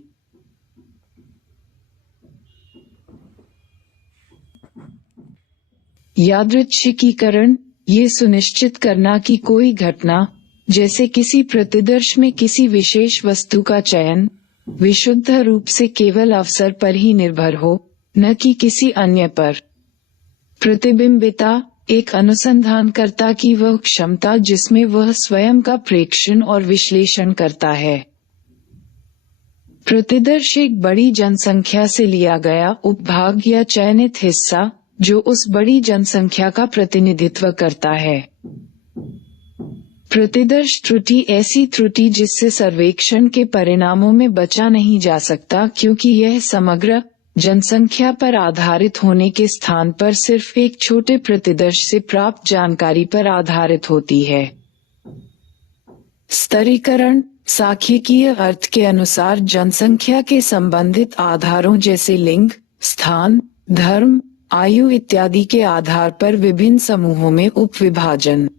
यादृच्छिकीकरण ये सुनिश्चित करना कि कोई घटना, जैसे किसी प्रतिदर्श में किसी विशेष वस्तु का चयन, विशुद्ध रूप से केवल अवसर पर ही निर्भर हो, न कि किसी अन्य पर। प्रतिबिंबिता, एक अनुसंधानकर्ता की वह क्षमता जिसमें वह स्वयं का प्रेक्षण और विश्लेषण करता है। प्रतिदर्श, एक बड़ी जनसंख्या से लिया गया उपभाग या चयनित हिस्सा जो उस बड़ी जनसंख्या का प्रतिनिधित्व करता है। प्रतिदर्श त्रुटि, ऐसी त्रुटि जिससे सर्वेक्षण के परिणामों में बचा नहीं जा सकता क्योंकि यह समग्र जनसंख्या पर आधारित होने के स्थान पर सिर्फ एक छोटे प्रतिदर्श से प्राप्त जानकारी पर आधारित होती है। स्तरीकरण, सांख्यिकीय अर्थ के अनुसार जनसंख्या के संबंधित आधारों जैसे लिंग, स्थान, धर्म, आयु इत्यादि के आधार पर विभिन्न समूहों में उपविभाजन।